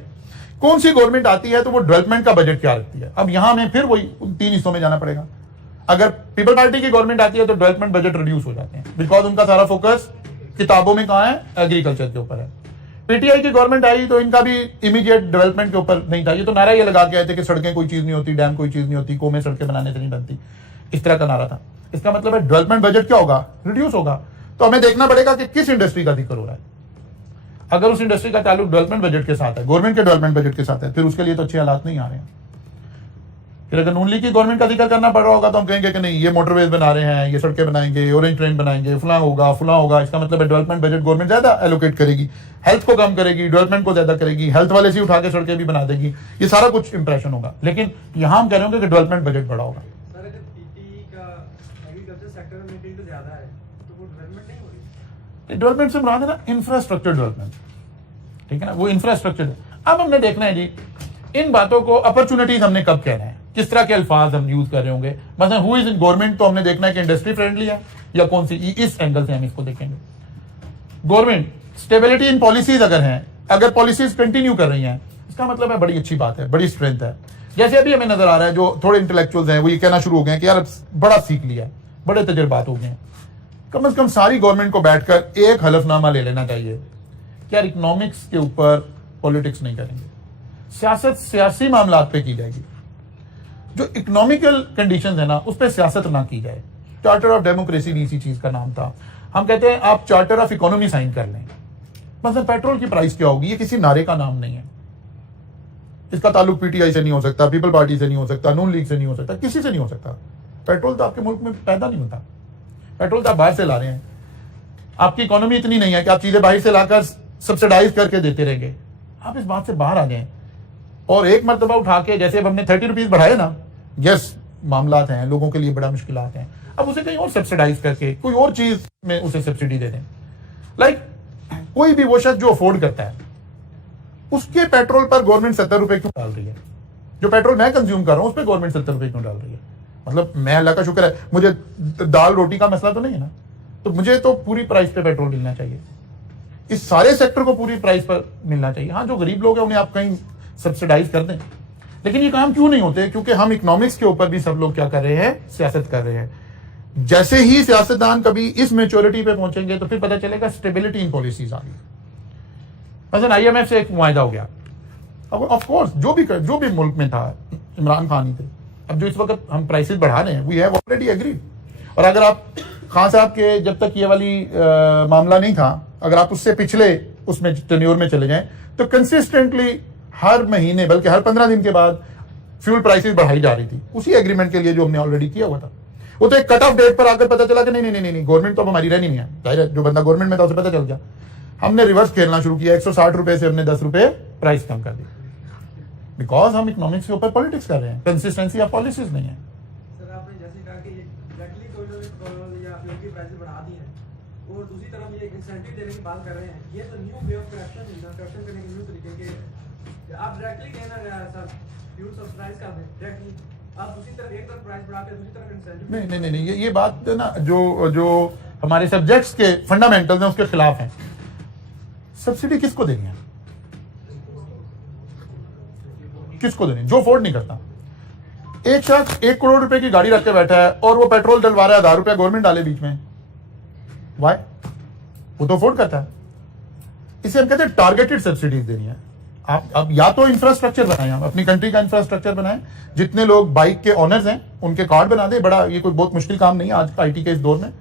कौन सी गवर्नमेंट आती है तो वो डेवलपमेंट का बजट क्या रखती है? अब यहां हमें फिर वही 3 हिस्सों में जाना पड़ेगा। अगर पीपल पार्टी की गवर्नमेंट आती है तो डेवलपमेंट बजट रिड्यूस हो जाते हैं, बिकॉज उनका सारा फोकस किताबों में कहां है, एग्रीकल्चर के ऊपर है। पीटीआई की गवर्नमेंट आई तो इनका भी इमीडिएट डेवलपमेंट के ऊपर नहीं था, ये तो नारा ये लगा के आए थे कि सड़कें कोई चीज नहीं होती, डैम कोई चीज नहीं होती, कौमें सड़कें बनाने से नहीं बनती, इस तरह का नारा था। इसका मतलब है डेवलपमेंट बजट क्या होगा, रिड्यूस होगा। तो हमें देखना पड़ेगा कि किस इंडस्ट्री का जिक्र हो रहा है। अगर उस इंडस्ट्री का ताल्लुक डेवलपमेंट बजट के साथ है, गवर्नमेंट के डेवलपमेंट बजट के साथ है, फिर उसके लिए तो अच्छे हालात नहीं आ रहे हैं। फिर अगर नून लीग की गवर्नमेंट का जिक्र करना पड़ रहा होगा तो हम कहेंगे कि नहीं, ये मोटरवेज बना रहे हैं, ये सड़कें बनाएंगे, ऑरेंज ट्रेन बनाएंगे, फुला होगा। इसका मतलब है डेवलपमेंट बजट गवर्नमेंट ज्यादा एलोकेट करेगी, हेल्थ को कम करेगी, डेवलपमेंट को ज्यादा करेगी, हेल्थ वाले से उठा के सड़कें भी बना देगी, ये सारा कुछ इंप्रेशन होगा। लेकिन यहां हम कह रहे होंगे कि डेवलपमेंट बजट बड़ा होगा। डेवलपमेंट से मुराद है ना इंफ्रास्ट्रक्चर डेवलपमेंट। ठीक है ना, वो इंफ्रास्ट्रक्चर। अब हमने देखना है जी इन बातों को, अपॉर्चुनिटीज हमने कब कहना है, किस तरह के अल्फाज हम यूज कर रहे होंगे। मतलब हु इज इन गवर्नमेंट, तो हमने देखना है कि इंडस्ट्री फ्रेंडली है या कौन सी, इस एंगल से हम इसको देखेंगे। गवर्नमेंट स्टेबिलिटी इन पॉलिसीज अगर है, अगर पॉलिसीज कंटिन्यू कर रही हैं, इसका मतलब है बड़ी अच्छी बात है, बड़ी स्ट्रेंथ है। जैसे अभी हमें नजर आ रहा है जो थोड़े इंटेलेक्चुअल्स हैं वो ये कहना शुरू हो गए कि यार बड़ा सीख लिया है, बड़े तजुर्बात हो गए हैं, कम से कम सारी गवर्नमेंट को बैठकर एक हलफनामा ले लेना चाहिए कि यार इकोनॉमिक्स के ऊपर पॉलिटिक्स नहीं करेंगे, सियासत सियासी मामलात पे की जाएगी, जो इकोनॉमिकल कंडीशंस है ना उस पर सियासत ना की जाए। चार्टर ऑफ डेमोक्रेसी भी इसी चीज का नाम था। हम कहते हैं आप चार्टर ऑफ इकोनॉमी साइन कर लें, मतलब पेट्रोल की प्राइस क्या होगी, ये किसी नारे का नाम नहीं है, इसका ताल्लुक पीटीआई से नहीं हो सकता, पीपल पार्टी से नहीं हो सकता, नून लीग से नहीं हो सकता, किसी से नहीं हो सकता। पेट्रोल तो आपके मुल्क में पैदा नहीं होता, पेट्रोल तो आप बाहर से ला रहे हैं। आपकी इकोनॉमी इतनी नहीं है कि आप चीजें बाहर से लाकर सब्सिडाइज करके देते रहेंगे। आप इस बात से बाहर आ जाएं और एक मरतबा उठा के, जैसे अब हमने 30 रुपीज बढ़ाए ना, यस मामलात हैं, लोगों के लिए बड़ा मुश्किलात हैं, अब उसे कहीं और सब्सिडाइज करके कोई और चीज में उसे सब्सिडी दे दें। लाइक कोई भी वो शख्स जो अफोर्ड करता है उसके पेट्रोल पर गवर्नमेंट 70 रुपए क्यों डाल रही है? जो पेट्रोल मैं कंज्यूम कर रहा हूं उस पर गवर्नमेंट 70 रुपए क्यों डाल रही है? मतलब मैं, अल्लाह का शुक्र है, मुझे दाल रोटी का मसला तो नहीं है ना, तो मुझे तो पूरी प्राइस पे पेट्रोल मिलना चाहिए, इस सारे सेक्टर को पूरी प्राइस पर मिलना चाहिए। हाँ, जो गरीब लोग हैं उन्हें आप कहीं सब्सिडाइज कर दें, लेकिन ये काम क्यों नहीं होते? क्योंकि हम इकोनॉमिक्स के ऊपर भी सब लोग क्या कर रहे हैं, सियासत कर रहे हैं। जैसे ही सियासतदान कभी इस मेच्योरिटी पे पहुंचेंगे तो फिर पता चलेगा स्टेबिलिटी इन पॉलिसीज आ गई। मतलब आईएमएफ से एक मुआहदा हो गया, अब ऑफ कोर्स जो भी मुल्क में था इमरान खान ही थे। अब जो इस वक्त हम प्राइसेस बढ़ा रहे हैं, वी हैव ऑलरेडी एग्रीड। और अगर आप खान साहब के जब तक ये वाली मामला नहीं था, अगर आप उससे पिछले उसमें टेन्योर में चले जाएं तो कंसिस्टेंटली हर महीने बल्कि हर 15 दिन के बाद फ्यूल प्राइसेस बढ़ाई जा रही थी, उसी एग्रीमेंट के लिए जो हमने ऑलरेडी किया हुआ था। वो तो एक कट ऑफ डेट पर आकर पता चला कि नहीं गवर्नमेंट तो अब हमारी रहनी नहीं है, जाहिर है जो बंदा गवर्नमेंट में था उसे पता चल गया। हमने रिवर्स खेलना शुरू किया, 160 रुपए से हमने 10 रुपए प्राइस कम कर दी, बिकॉज हम इकोनॉमिक्स के ऊपर पॉलिटिक्स कर रहे हैं, कंसिस्टेंसी ऑफ पॉलिसीज नहीं है। सर आपने जैसे कहा कि डायरेक्टली पेट्रोल या फ्यूल की प्राइसेस बढ़ा दी हैं और दूसरी तरफ ये इंसेंटिव देने की बात कर रहे हैं, ये तो न्यू वे ऑफ करप्शन करने के न्यू तरीके के। आप डायरेक्टली कहना सर फ्यूल सब्सिडाइज कर दें डायरेक्टली, आप दूसरी तरफ एक तरफ प्राइस बढ़ा के दूसरी तरफ इंसेंटिव। नहीं, ये बात ना जो हमारे सब्जेक्ट्स के फंडामेंटल्स हैं उसके खिलाफ है। सब्सिडी किसको देनी है? किसको देनी? जो अफोर्ड नहीं करता। एक शख्स 1 करोड़ रुपए की गाड़ी रख के बैठा है और वो पेट्रोल डलवा रहा है, 1000 रुपया गवर्नमेंट डाले बीच में, वाई? वो तो अफोर्ड करता है। इसे हम कहते हैं टारगेटेड सब्सिडीज देनी है। आप या तो इंफ्रास्ट्रक्चर बनाएं, आप अपनी कंट्री का इंफ्रास्ट्रक्चर बनाएं, जितने लोग बाइक के ऑनर्स हैं उनके कार्ड बना दें, बड़ा ये कोई बहुत मुश्किल काम नहीं है आज का आईटी के इस दौर में,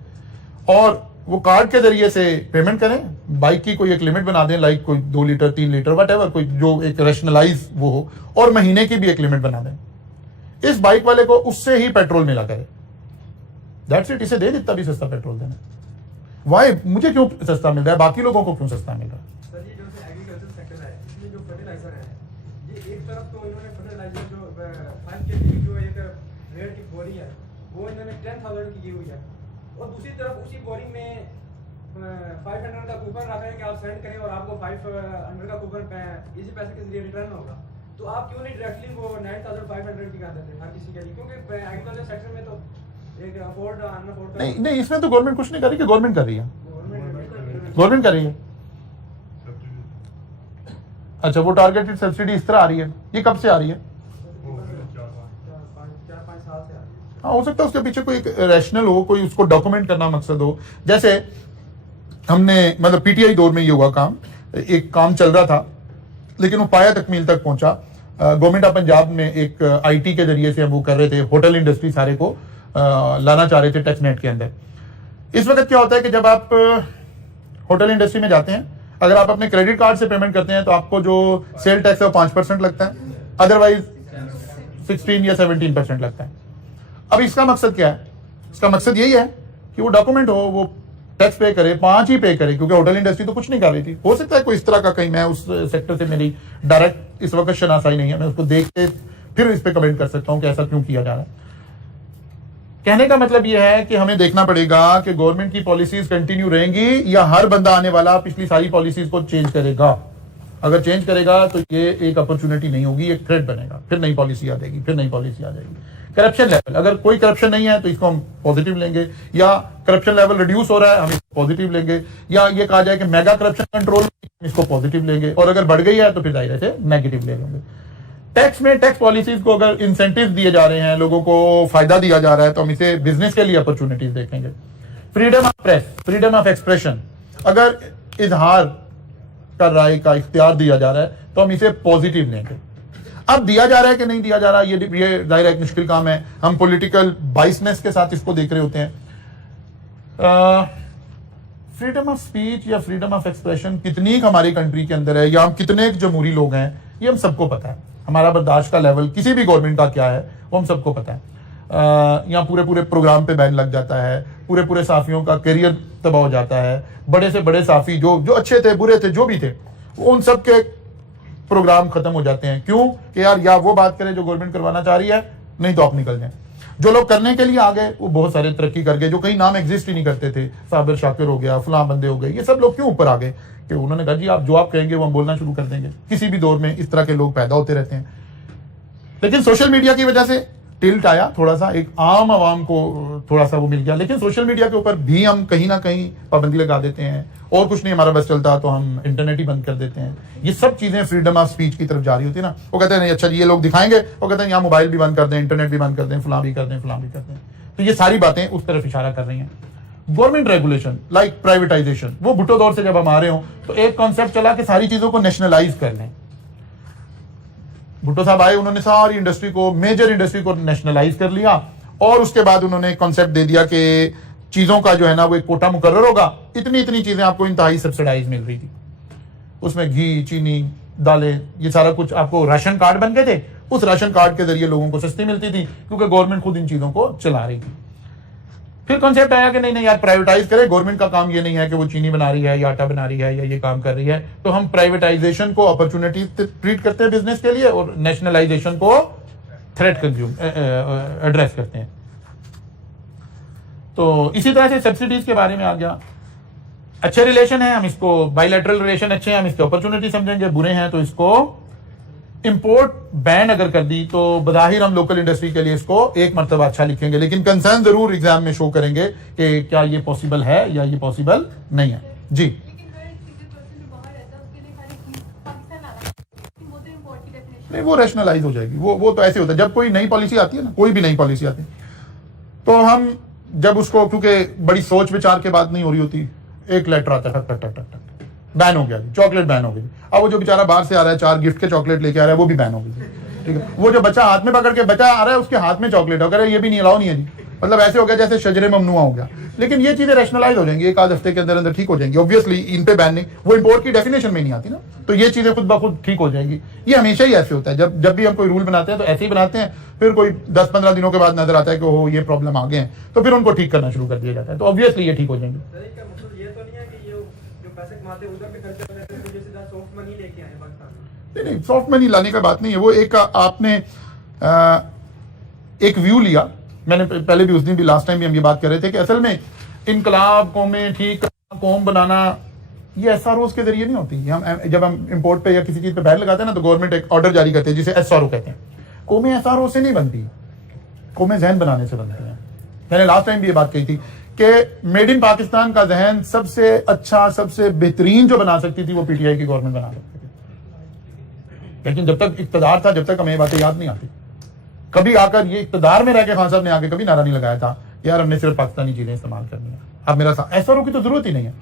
और वो कार्ड के जरिए से पेमेंट करें। बाइक की कोई एक लिमिट बना दें, लाइक कोई 2 लीटर 3 लीटर वट एवर, कोई जो एक रैशनलाइज वो हो, और महीने की भी एक लिमिट बना दें। इस बाइक वाले को उससे ही पेट्रोल मिला करे, दैट्स इट। इसे दे जितना भी सस्ता पेट्रोल देना। वाई? मुझे क्यों सस्ता मिल रहा है, बाकी लोगों को क्यों सस्ता मिल रहा है? सर ये जो एग्रीकल्चर सेक्टर है, इसमें जो फर्टिलाइजर है, ये एक तरफ तो इन्होंने फर्टिलाइजर जो 5 kg की जो एक रेट की बोरी है वो इन्होंने 10,000 की हुई है, और दूसरी तरफ उसी बोरी में 500 का कूपन रखा है कि आप सेंड करें और आपको 500 का कूपन इसी पैसे के जरिए रिटर्न होगा। तो आप क्यों नहीं डायरेक्टली वो 9,500 की कर देते हर किसी के लिए? क्योंकि एग्रीकल्चर सेक्टर में तो एक अफोर्ड अनअफोर्ड नहीं, इसमें तो गवर्नमेंट कुछ नहीं कर रही, कि गवर्नमेंट कर रही है, गवर्नमेंट कर रही है। अच्छा, वो टारगेटेड सब्सिडी इस तरह आ रही है, ये कब से आ रही है? 4-5 साल से आ रही है। हाँ, हो सकता है उसके पीछे कोई रैशनल हो, कोई उसको डॉक्यूमेंट करना मकसद हो। जैसे हमने मतलब पीटीआई दौर में ये हुआ काम, एक काम चल रहा था लेकिन वो पाया तकमील तक पहुंचा। गवर्नमेंट ऑफ पंजाब में एक आईटी के जरिए से हम वो कर रहे थे, होटल इंडस्ट्री सारे को लाना चाह रहे थे टैक्स नेट के अंदर। इस वक्त क्या होता है कि जब आप होटल इंडस्ट्री में जाते हैं, अगर आप अपने क्रेडिट कार्ड से पेमेंट करते हैं तो आपको जो सेल टैक्स है वो 5% लगता है, अदरवाइज 16 या 17% लगता है। अब इसका मकसद क्या है? इसका मकसद यही है कि वो डॉक्यूमेंट हो, वो टैक्स पे करे, 5 ही पे करे, क्योंकि होटल इंडस्ट्री तो कुछ नहीं कर रही थी। हो सकता है कोई इस तरह का, कहीं मैं उस सेक्टर से मेरी डायरेक्ट इस वक्त शनासाई नहीं है, मैं उसको देख के फिर इस पे कमेंट कर सकता हूं कि ऐसा क्यों किया जा रहा है। कहने का मतलब यह है कि हमें देखना पड़ेगा कि गवर्नमेंट की पॉलिसीज कंटिन्यू रहेंगी या हर बंदा आने वाला पिछली सारी पॉलिसीज को चेंज करेगा। अगर चेंज करेगा तो ये एक अपॉर्चुनिटी नहीं होगी, एक थ्रेट बनेगा, फिर नई पॉलिसी आ जाएगी, फिर नई पॉलिसी आ जाएगी। करप्शन लेवल, अगर कोई करप्शन नहीं है तो इसको हम पॉजिटिव लेंगे, या करप्शन लेवल रिड्यूस हो रहा है हम इसको पॉजिटिव लेंगे, या ये कहा जाए कि मेगा करप्शन कंट्रोल इसको पॉजिटिव लेंगे, और अगर बढ़ गई है तो फिर जाहिर से नेगेटिव ले लेंगे। टैक्स में टैक्स पॉलिसीज को अगर इंसेंटिव दिए जा रहे हैं, लोगों को फायदा दिया जा रहा है, तो हम इसे बिजनेस के लिए अपॉर्चुनिटीज देखेंगे। Freedom of press, freedom of expression, अगर इजहार कर राय का इख्तियार दिया जा रहा है तो हम इसे पॉजिटिव लेंगे। अब दिया जा रहा है कि नहीं दिया जा रहा, ये जाहिर एक मुश्किल काम है, हम पॉलिटिकल बाइसनेस के साथ इसको देख रहे होते हैं। फ्रीडम ऑफ स्पीच या फ्रीडम ऑफ एक्सप्रेशन कितनी हमारी कंट्री के अंदर है, या हम कितने जमहूरी लोग हैं, ये हम सबको पता है। हमारा बर्दाश्त का लेवल किसी भी गवर्नमेंट का क्या है वो हम सबको पता है। यहाँ पूरे पूरे प्रोग्राम पे बैन लग जाता है, पूरे पूरे साफियों का करियर तबाह हो जाता है, बड़े से बड़े साफी जो अच्छे थे बुरे थे जो भी थे उन सब के प्रोग्राम खत्म हो जाते हैं। क्यों कि यार या वो बात करें जो गवर्नमेंट करवाना चाह रही है, नहीं तो आप निकल जाए। जो लोग करने के लिए आ गए वो बहुत सारे तरक्की कर गए, जो कहीं नाम एग्जिस्ट ही नहीं करते थे, साबिर शाकिर हो गया, फलां बंदे हो गए, ये सब लोग क्यों ऊपर आ गए कि उन्होंने कहा जी आप जो आप कहेंगे वो हम बोलना शुरू कर देंगे। किसी भी दौर में इस तरह के लोग पैदा होते रहते हैं। लेकिन सोशल मीडिया की वजह से टिल्ट आया, थोड़ा सा एक आम आवाम को थोड़ा सा वो मिल गया, लेकिन सोशल मीडिया के ऊपर भी हम कहीं ना कहीं पाबंदी लगा देते हैं, और कुछ नहीं हमारा बस चलता तो हम इंटरनेट ही बंद कर देते हैं। ये सब चीजें फ्रीडम ऑफ स्पीच की तरफ जा रही होती है ना। वो कहते हैं नहीं अच्छा जी ये लोग दिखाएंगे, वो कहते हैं यहाँ मोबाइल भी बंद कर दें, इंटरनेट भी बंद कर दें, फलां भी कर दें, फलां भी कर दें। तो ये सारी बातें उस तरफ इशारा कर रही हैं। गवर्नमेंट रेगुलेशन लाइक प्राइवेटाइजेशन, वो भुट्टो दौर से जब हम आ रहे हो तो एक कॉन्सेप्ट चला कि सारी चीजों को नेशनलाइज कर लें। भुट्टो साहब आए, उन्होंने सारी इंडस्ट्री को, मेजर इंडस्ट्री को नेशनलाइज कर लिया, और उसके बाद उन्होंने कॉन्सेप्ट दे दिया कि चीजों का जो है ना वो एक कोटा मुकर्रर होगा, इतनी इतनी चीजें आपको इंतहाई सब्सिडाइज मिल रही थी। उसमें घी, चीनी, दालें, ये सारा कुछ आपको राशन कार्ड बन गए थे, उस राशन कार्ड के जरिए लोगों को सस्ती मिलती थी क्योंकि गवर्नमेंट खुद इन चीजों को चला रही थी। फिर कॉन्सेप्ट आया कि नहीं नहीं यार प्राइवेटाइज करें, गवर्नमेंट का काम ये नहीं है कि वो चीनी बना रही है या आटा बना रही है या ये काम कर रही है, तो हम प्राइवेटाइजेशन को अपॉर्चुनिटी ट्रीट करते हैं बिजनेस के लिए, और नेशनलाइजेशन को थ्रेट कंज्यूम एड्रेस करते हैं। तो इसी तरह से सब्सिडीज के बारे में आ गया। अच्छे रिलेशन है हम इसको बायलैटरल रिलेशन अच्छे हैं हम इसकी अपॉर्चुनिटी समझेंगे, बुरे हैं तो इसको इंपोर्ट बैन अगर कर दी तो बज़ाहिर हम लोकल इंडस्ट्री के लिए इसको एक मरतबा अच्छा लिखेंगे, लेकिन कंसर्न जरूर एग्जाम में शो करेंगे कि क्या ये पॉसिबल है या ये पॉसिबल नहीं है। जी नहीं वो रैशनलाइज हो जाएगी, वो तो ऐसे होता है जब कोई नई पॉलिसी आती है ना, कोई भी नई पॉलिसी आती है तो हम जब उसको, क्योंकि बड़ी सोच विचार के बाद नहीं हो रही होती, एक लेटर आता है टक टक टक टक बैन हो गया, चॉकलेट बैन हो गई। अब वो जो बेचारा बाहर से आ रहा है 4 गिफ्ट के चॉकलेट लेके आ रहा है वो भी बैन हो गई, ठीक है। वो जो बच्चा हाथ में पकड़ के बच्चा आ रहा है उसके हाथ में चॉकलेट हो, ये भी नहीं अलाउ नहीं है जी, मतलब ऐसे हो गया जैसे शजरे ममनुआ हो गया। लेकिन ये चीजें रैशनलाइज हो जाएंगी, एक आध हफ्ते के अंदर अंदर ठीक हो जाएंगी। ऑब्वियसली इन पे बैन नहीं, वो इंपोर्ट की डेफिनेशन में नहीं आती ना, तो ये चीजें खुद ब खुद ठीक हो जाएंगी। ये हमेशा ही ऐसे होता है, जब भी हम कोई रूल बनाते हैं तो ऐसे ही बनाते हैं, फिर कोई 10-15 दिनों के बाद नजर आता है कि हो ये प्रॉब्लम आ गए हैं, तो फिर उनको ठीक करना शुरू कर दिया जाता है, तो ऑब्वियसली ये ठीक हो जाएंगे। नहीं सॉफ्ट मनी लाने का बात नहीं है, वो एक आपने एक व्यू लिया। मैंने पहले भी उस दिन भी लास्ट टाइम भी हम ये बात कर रहे थे कि असल में इनकलाब कौमें ठीक कौम बनाना ये एसआरओ के जरिए नहीं होती। हम जब हम इंपोर्ट पे या किसी चीज पे बैन लगाते हैं ना तो गवर्नमेंट एक ऑर्डर जारी करती है जिसे एसआरओ कहते हैं। कौमें एसआरओ से नहीं बनती, कौमें जहन बनाने से बनती हैं। मैंने लास्ट टाइम भी ये बात कही थी कि मेड इन पाकिस्तान का जहन सबसे अच्छा सबसे बेहतरीन जो बना सकती थी वो पीटीआई की गवर्नमेंट बना सकती थी, लेकिन जब तक इक्तदार था जब तक हमें ये बातें याद नहीं आती। कभी आकर ये इक्तदार में रह के खान साहब ने आके कभी नारा नहीं लगाया था यार हमने सिर्फ पाकिस्तानी चीजें इस्तेमाल करनी है। अब मेरा एसआरओ की तो जरूरत ही नहीं है,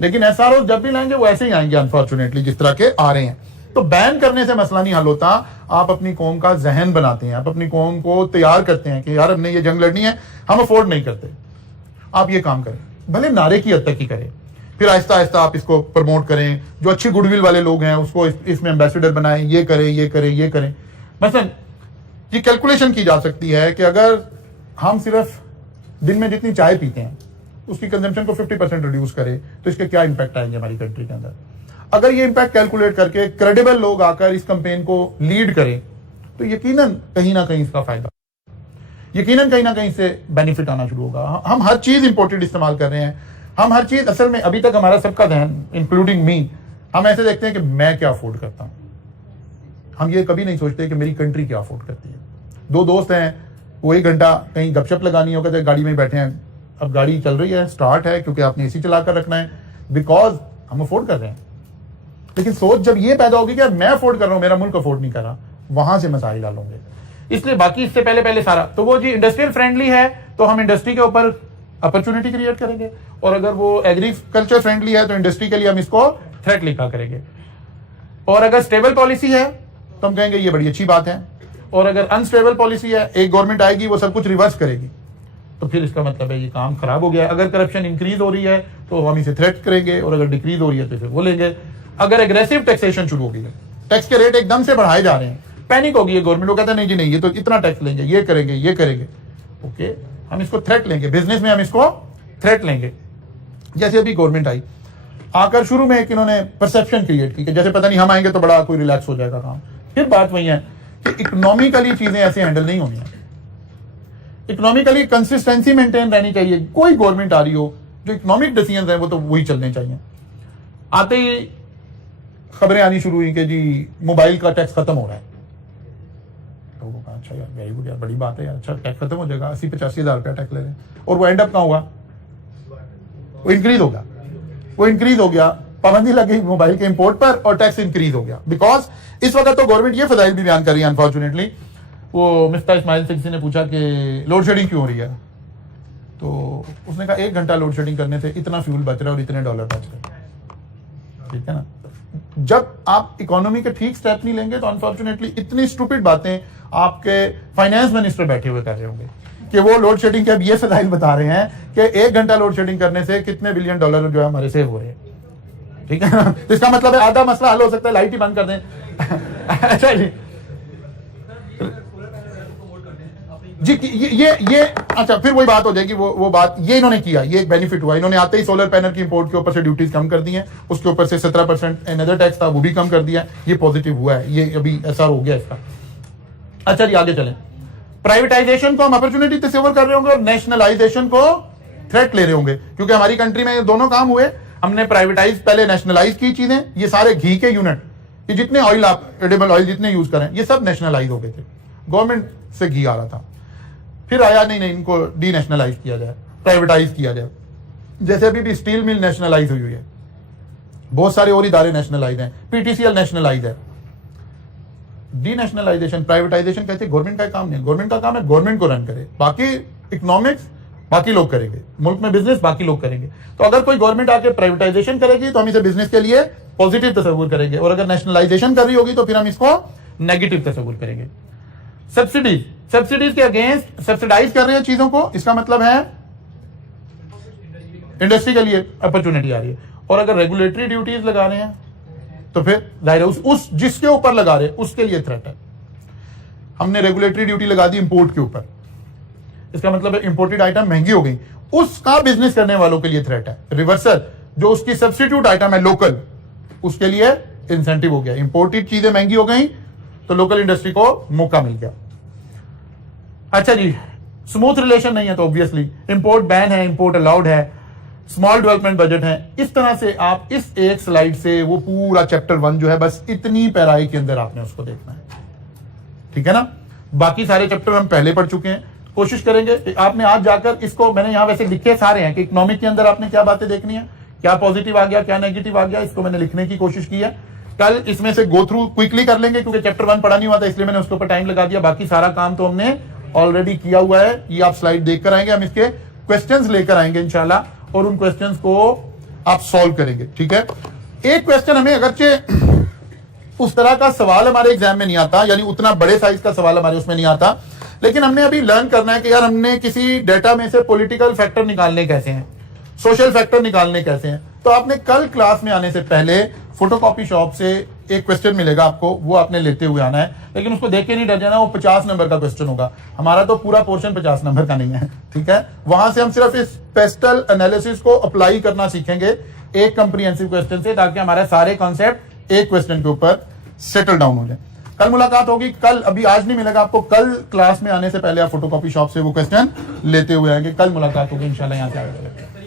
लेकिन एसआरओ जब भी लाएंगे वो ऐसे ही आएंगे अनफॉर्चुनेटली जिस तरह के आ रहे हैं। तो बैन करने से मसला नहीं हल होता, आप अपनी कौम का जहन बनाते हैं, आप अपनी कौम को तैयार करते हैं कि यार हमने ये जंग लड़नी है, हम अफोर्ड नहीं करते, आप ये काम करें, भले नारे की हद तक ही करें, फिर आहिस्ता आहिस्ता आप इसको प्रमोट करें। जो अच्छी गुडविल वाले लोग हैं उसको इसमें एम्बेसडर बनाएं, ये करें ये करें ये करें। मसलन ये कैलकुलेशन की जा सकती है कि अगर हम सिर्फ दिन में जितनी चाय पीते हैं उसकी कंजम्पशन को 50% रिड्यूस करें तो इसके क्या इंपैक्ट आएंगे हमारी कंट्री के अंदर। अगर ये इंपैक्ट कैलकुलेट करके क्रेडिबल लोग आकर इस कैंपेन को लीड करें तो यकीनन कहीं ना कहीं इसका फायदा, यकीनन कहीं ना कहीं से बेनिफिट आना शुरू होगा। हम हर चीज इंपोर्टेड इस्तेमाल कर रहे हैं, हम हर चीज असल में अभी तक हमारा सबका ध्यान इंक्लूडिंग मी हम ऐसे देखते हैं कि मैं क्या अफोर्ड करता हूं, हम ये कभी नहीं सोचते कि मेरी कंट्री क्या अफोर्ड करती है। दो दोस्त हैं, वो 1 घंटा कहीं गपशप लगानी हो, कहते गाड़ी में बैठे हैं, अब गाड़ी चल रही है, स्टार्ट है क्योंकि आपने एसी चला कर रखना है, बिकॉज हम अफोर्ड कर रहे हैं। लेकिन सोच जब ये पैदा होगी कि यार मैं अफोर्ड कर रहा हूं, मेरा मुल्क अफोर्ड नहीं कर रहा, वहां से मसाइल हल होंगे। इसलिए बाकी इससे पहले सारा तो वो जी इंडस्ट्रियल फ्रेंडली है तो हम इंडस्ट्री के ऊपर अपॉर्चुनिटी क्रिएट करेंगे, और अगर वो एग्रीकल्चर फ्रेंडली है तो इंडस्ट्री के लिए हम इसको थ्रेट लिखा करेंगे। और अगर स्टेबल पॉलिसी है तो हम कहेंगे ये बड़ी अच्छी बात है, और अगर अनस्टेबल पॉलिसी है, एक गवर्नमेंट आएगी वो सब कुछ रिवर्स करेगी, तो फिर इसका मतलब है ये काम खराब हो गया है। अगर करप्शन इंक्रीज हो रही है तो हम इसे थ्रेट करेंगे, और अगर डिक्रीज हो रही है तो फिर वो लेंगे। अगर एग्रेसिव टैक्सेशन शुरू हो गई है, टैक्स के रेट एकदम से बढ़ाए जा रहे हैं, पैनिक होगी है गवर्नमेंट, वो कहता है नहीं जी नहीं, ये तो इतना टैक्स लेंगे, ये करेंगे, ओके, हम इसको थ्रेट लेंगे, बिजनेस में हम इसको थ्रेट लेंगे। जैसे अभी गवर्नमेंट आई, आकर शुरू में एक इन्होंने परसेप्शन क्रिएट की कि जैसे पता नहीं हम आएंगे तो बड़ा कोई रिलैक्स हो जाएगा काम। फिर बात वही है कि इकोनॉमिकली चीजें ऐसे हैंडल नहीं होनी है, इकोनॉमिकली कंसिस्टेंसी मेंटेन रहनी चाहिए। कोई गवर्नमेंट आ रही हो, जो इकोनॉमिक डिसीजन है वो तो वही चलने चाहिए। आते ही खबरें आनी शुरू हुई कि जी मोबाइल का टैक्स खत्म हो रहा है, तो वो कहा अच्छा यार वेरी गुड यार, बड़ी बात है यार, अच्छा टैक्स खत्म हो जाएगा, 80-85 हज़ार रुपया टैक्स ले लें, और वो एंड अप कहाँ हुआ, वो इंक्रीज हो गया, पाबंदी लग गई मोबाइल के इंपोर्ट पर और टैक्स इंक्रीज हो गया। बिकॉज इस वक्त तो गवर्नमेंट ये फजाइल भी बयान कर रही है अनफॉर्चुनेटली। वो मिफ्ता इस्माइल से किसी ने पूछा कि लोड शेडिंग क्यों हो रही है, तो उसने कहा 1 घंटा लोड शेडिंग करने से इतना फ्यूल बच रहा है और इतने डॉलर बच रहे हैं, ठीक है ना। जब आप इकोनॉमी के ठीक स्टेप नहीं लेंगे तो अनफॉर्चुनेटली इतनी स्टूपिड बातें आपके फाइनेंस मिनिस्टर बैठे हुए कर रहे होंगे कि वो लोड शेडिंग के अब ये फजाइल बता रहे हैं कि 1 घंटा लोड शेडिंग करने से कितने बिलियन डॉलर जो है हमारे सेव हो रहे हैं, ठीक है ना। तो इसका मतलब है आधा मसला हल हो सकता है, लाइट ही बंद कर दें। अच्छा जी ये अच्छा, फिर वही बात हो जाएगी, वो बात ये इन्होंने किया, ये एक बेनिफिट हुआ, इन्होंने आते ही सोलर पैनल की इंपोर्ट के ऊपर से ड्यूटीज कम कर दी हैं, उसके ऊपर से 17% अनदर टैक्स था वो भी कम कर दिया, ये पॉजिटिव हुआ है, ये अभी ऐसा हो गया इसका। अच्छा जी आगे चलें। प्राइवेटाइजेशन को हम अपॉर्चुनिटी तस्वर कर रहे होंगे और नेशनलाइजेशन को थ्रेट ले रहे होंगे, क्योंकि हमारी कंट्री में ये दोनों काम हुए। हमने प्राइवेटाइज पहले नेशनलाइज की चीजें, ये सारे घी के यूनिट, ये जितने ऑयल आप एडिबल ऑयल जितने यूज करें ये सब नेशनलाइज हो गए थे, गवर्नमेंट से घी आ रहा था। फिर आया नहीं इनको डी नेशनलाइज किया जाए, प्राइवेटाइज किया जाए। जैसे अभी भी स्टील मिल नेशनलाइज हुई है, बहुत सारे और इदारे नेशनलाइज हैं, पीटीसीएल नेशनलाइज है। डी नेशनलाइजेशन प्राइवेटाइजेशन कहते हैं गवर्नमेंट का काम नहीं, गवर्नमेंट का काम है गवर्नमेंट को रन करे, बाकी इकोनॉमिक्स बाकी लोग करेंगे, मुल्क में बिजनेस बाकी लोग करेंगे। तो अगर कोई गवर्नमेंट आके प्राइवेटाइजेशन करेगी तो हम इसे बिजनेस के लिए पॉजिटिव तस्वुर करेंगे, और अगर नेशनलाइजेशन कर रही होगी तो फिर हम इसको नेगेटिव तस्वुर करेंगे। सब्सिडीज के अगेंस्ट सब्सिडाइज कर रहे हैं चीजों को, इसका मतलब है इंडस्ट्री के लिए अपॉर्चुनिटी आ रही है। और अगर रेगुलेटरी ड्यूटीज लगा रहे हैं तो फिर जाहिर है उस जिसके ऊपर लगा रहे हैं उसके लिए थ्रेट है। हमने रेगुलेटरी ड्यूटी लगा दी इंपोर्ट के ऊपर, इसका मतलब है इंपोर्टेड आइटम महंगी हो गई, उसका बिजनेस करने वालों के लिए थ्रेट है। रिवर्सल जो उसकी सब्स्टिट्यूट आइटम है लोकल, उसके लिए इंसेंटिव हो गया। इंपोर्टेड चीजें महंगी हो गई तो लोकल इंडस्ट्री को मौका मिल गया। अच्छा जी, स्मूथ रिलेशन नहीं है तो ऑब्वियसली इंपोर्ट बैन है, इंपोर्ट अलाउड है, स्मॉल डेवलपमेंट बजट है। इस तरह से आप इस एक स्लाइड से वो पूरा चैप्टर 1 जो है बस इतनी पैराई के अंदर आपने उसको देखना है, ठीक है ना। बाकी सारे चैप्टर हम पहले पढ़ चुके हैं, कोशिश करेंगे आपने आज जाकर इसको, मैंने यहां वैसे लिखे सारे हैं कि इकोनॉमिक के अंदर आपने क्या बातें देखनी है, क्या पॉजिटिव आ गया क्या नेगेटिव आ गया, इसको मैंने लिखने की कोशिश की है। कल इसमें से गो थ्रू क्विकली कर लेंगे क्योंकि चैप्टर 1 पढ़ा नहीं हुआ था, इसलिए मैंने उसके ऊपर टाइम लगा दिया। बाकी सारा काम तो हमने ऑलरेडी किया हुआ है, ये आप स्लाइड देखकर आएंगे, हम इसके क्वेश्चंस लेकर आएंगे इंशाल्लाह, और उन क्वेश्चंस को आप सॉल्व करेंगे, ठीक है। एक क्वेश्चन हमें अगरचे उस तरह का सवाल हमारे एग्जाम में नहीं आता, यानी उतना बड़े साइज का सवाल हमारे उसमें नहीं आता, लेकिन हमने अभी लर्न करना है कि यार हमने किसी डेटा में से पॉलिटिकल फैक्टर निकालने कैसे हैं, सोशल फैक्टर निकालने कैसे हैं। तो आपने कल क्लास में आने से पहले फोटोकॉपी शॉप से एक क्वेश्चन मिलेगा आपको, वो आपने लेते हुए आना है, लेकिन उसको देख के नहीं डर जाना, वो 50 नंबर का क्वेश्चन होगा। हमारा तो पूरा पोर्शन 50 नंबर का नहीं है, ठीक है। वहां से हम सिर्फ इस पेस्टल एनालिसिस को अप्लाई करना सीखेंगे एक कंप्रीहेंसिव क्वेश्चन से, ताकि हमारे सारे कॉन्सेप्ट एक क्वेश्चन के ऊपर सेटल डाउन हो जाए। कल मुलाकात होगी, कल अभी आज नहीं मिलेगा आपको, कल क्लास में आने से पहले आप फोटोकॉपी शॉप से वो क्वेश्चन लेते हुए आएंगे। कल मुलाकात होगी इंशाल्लाह, यहाँ से आगे।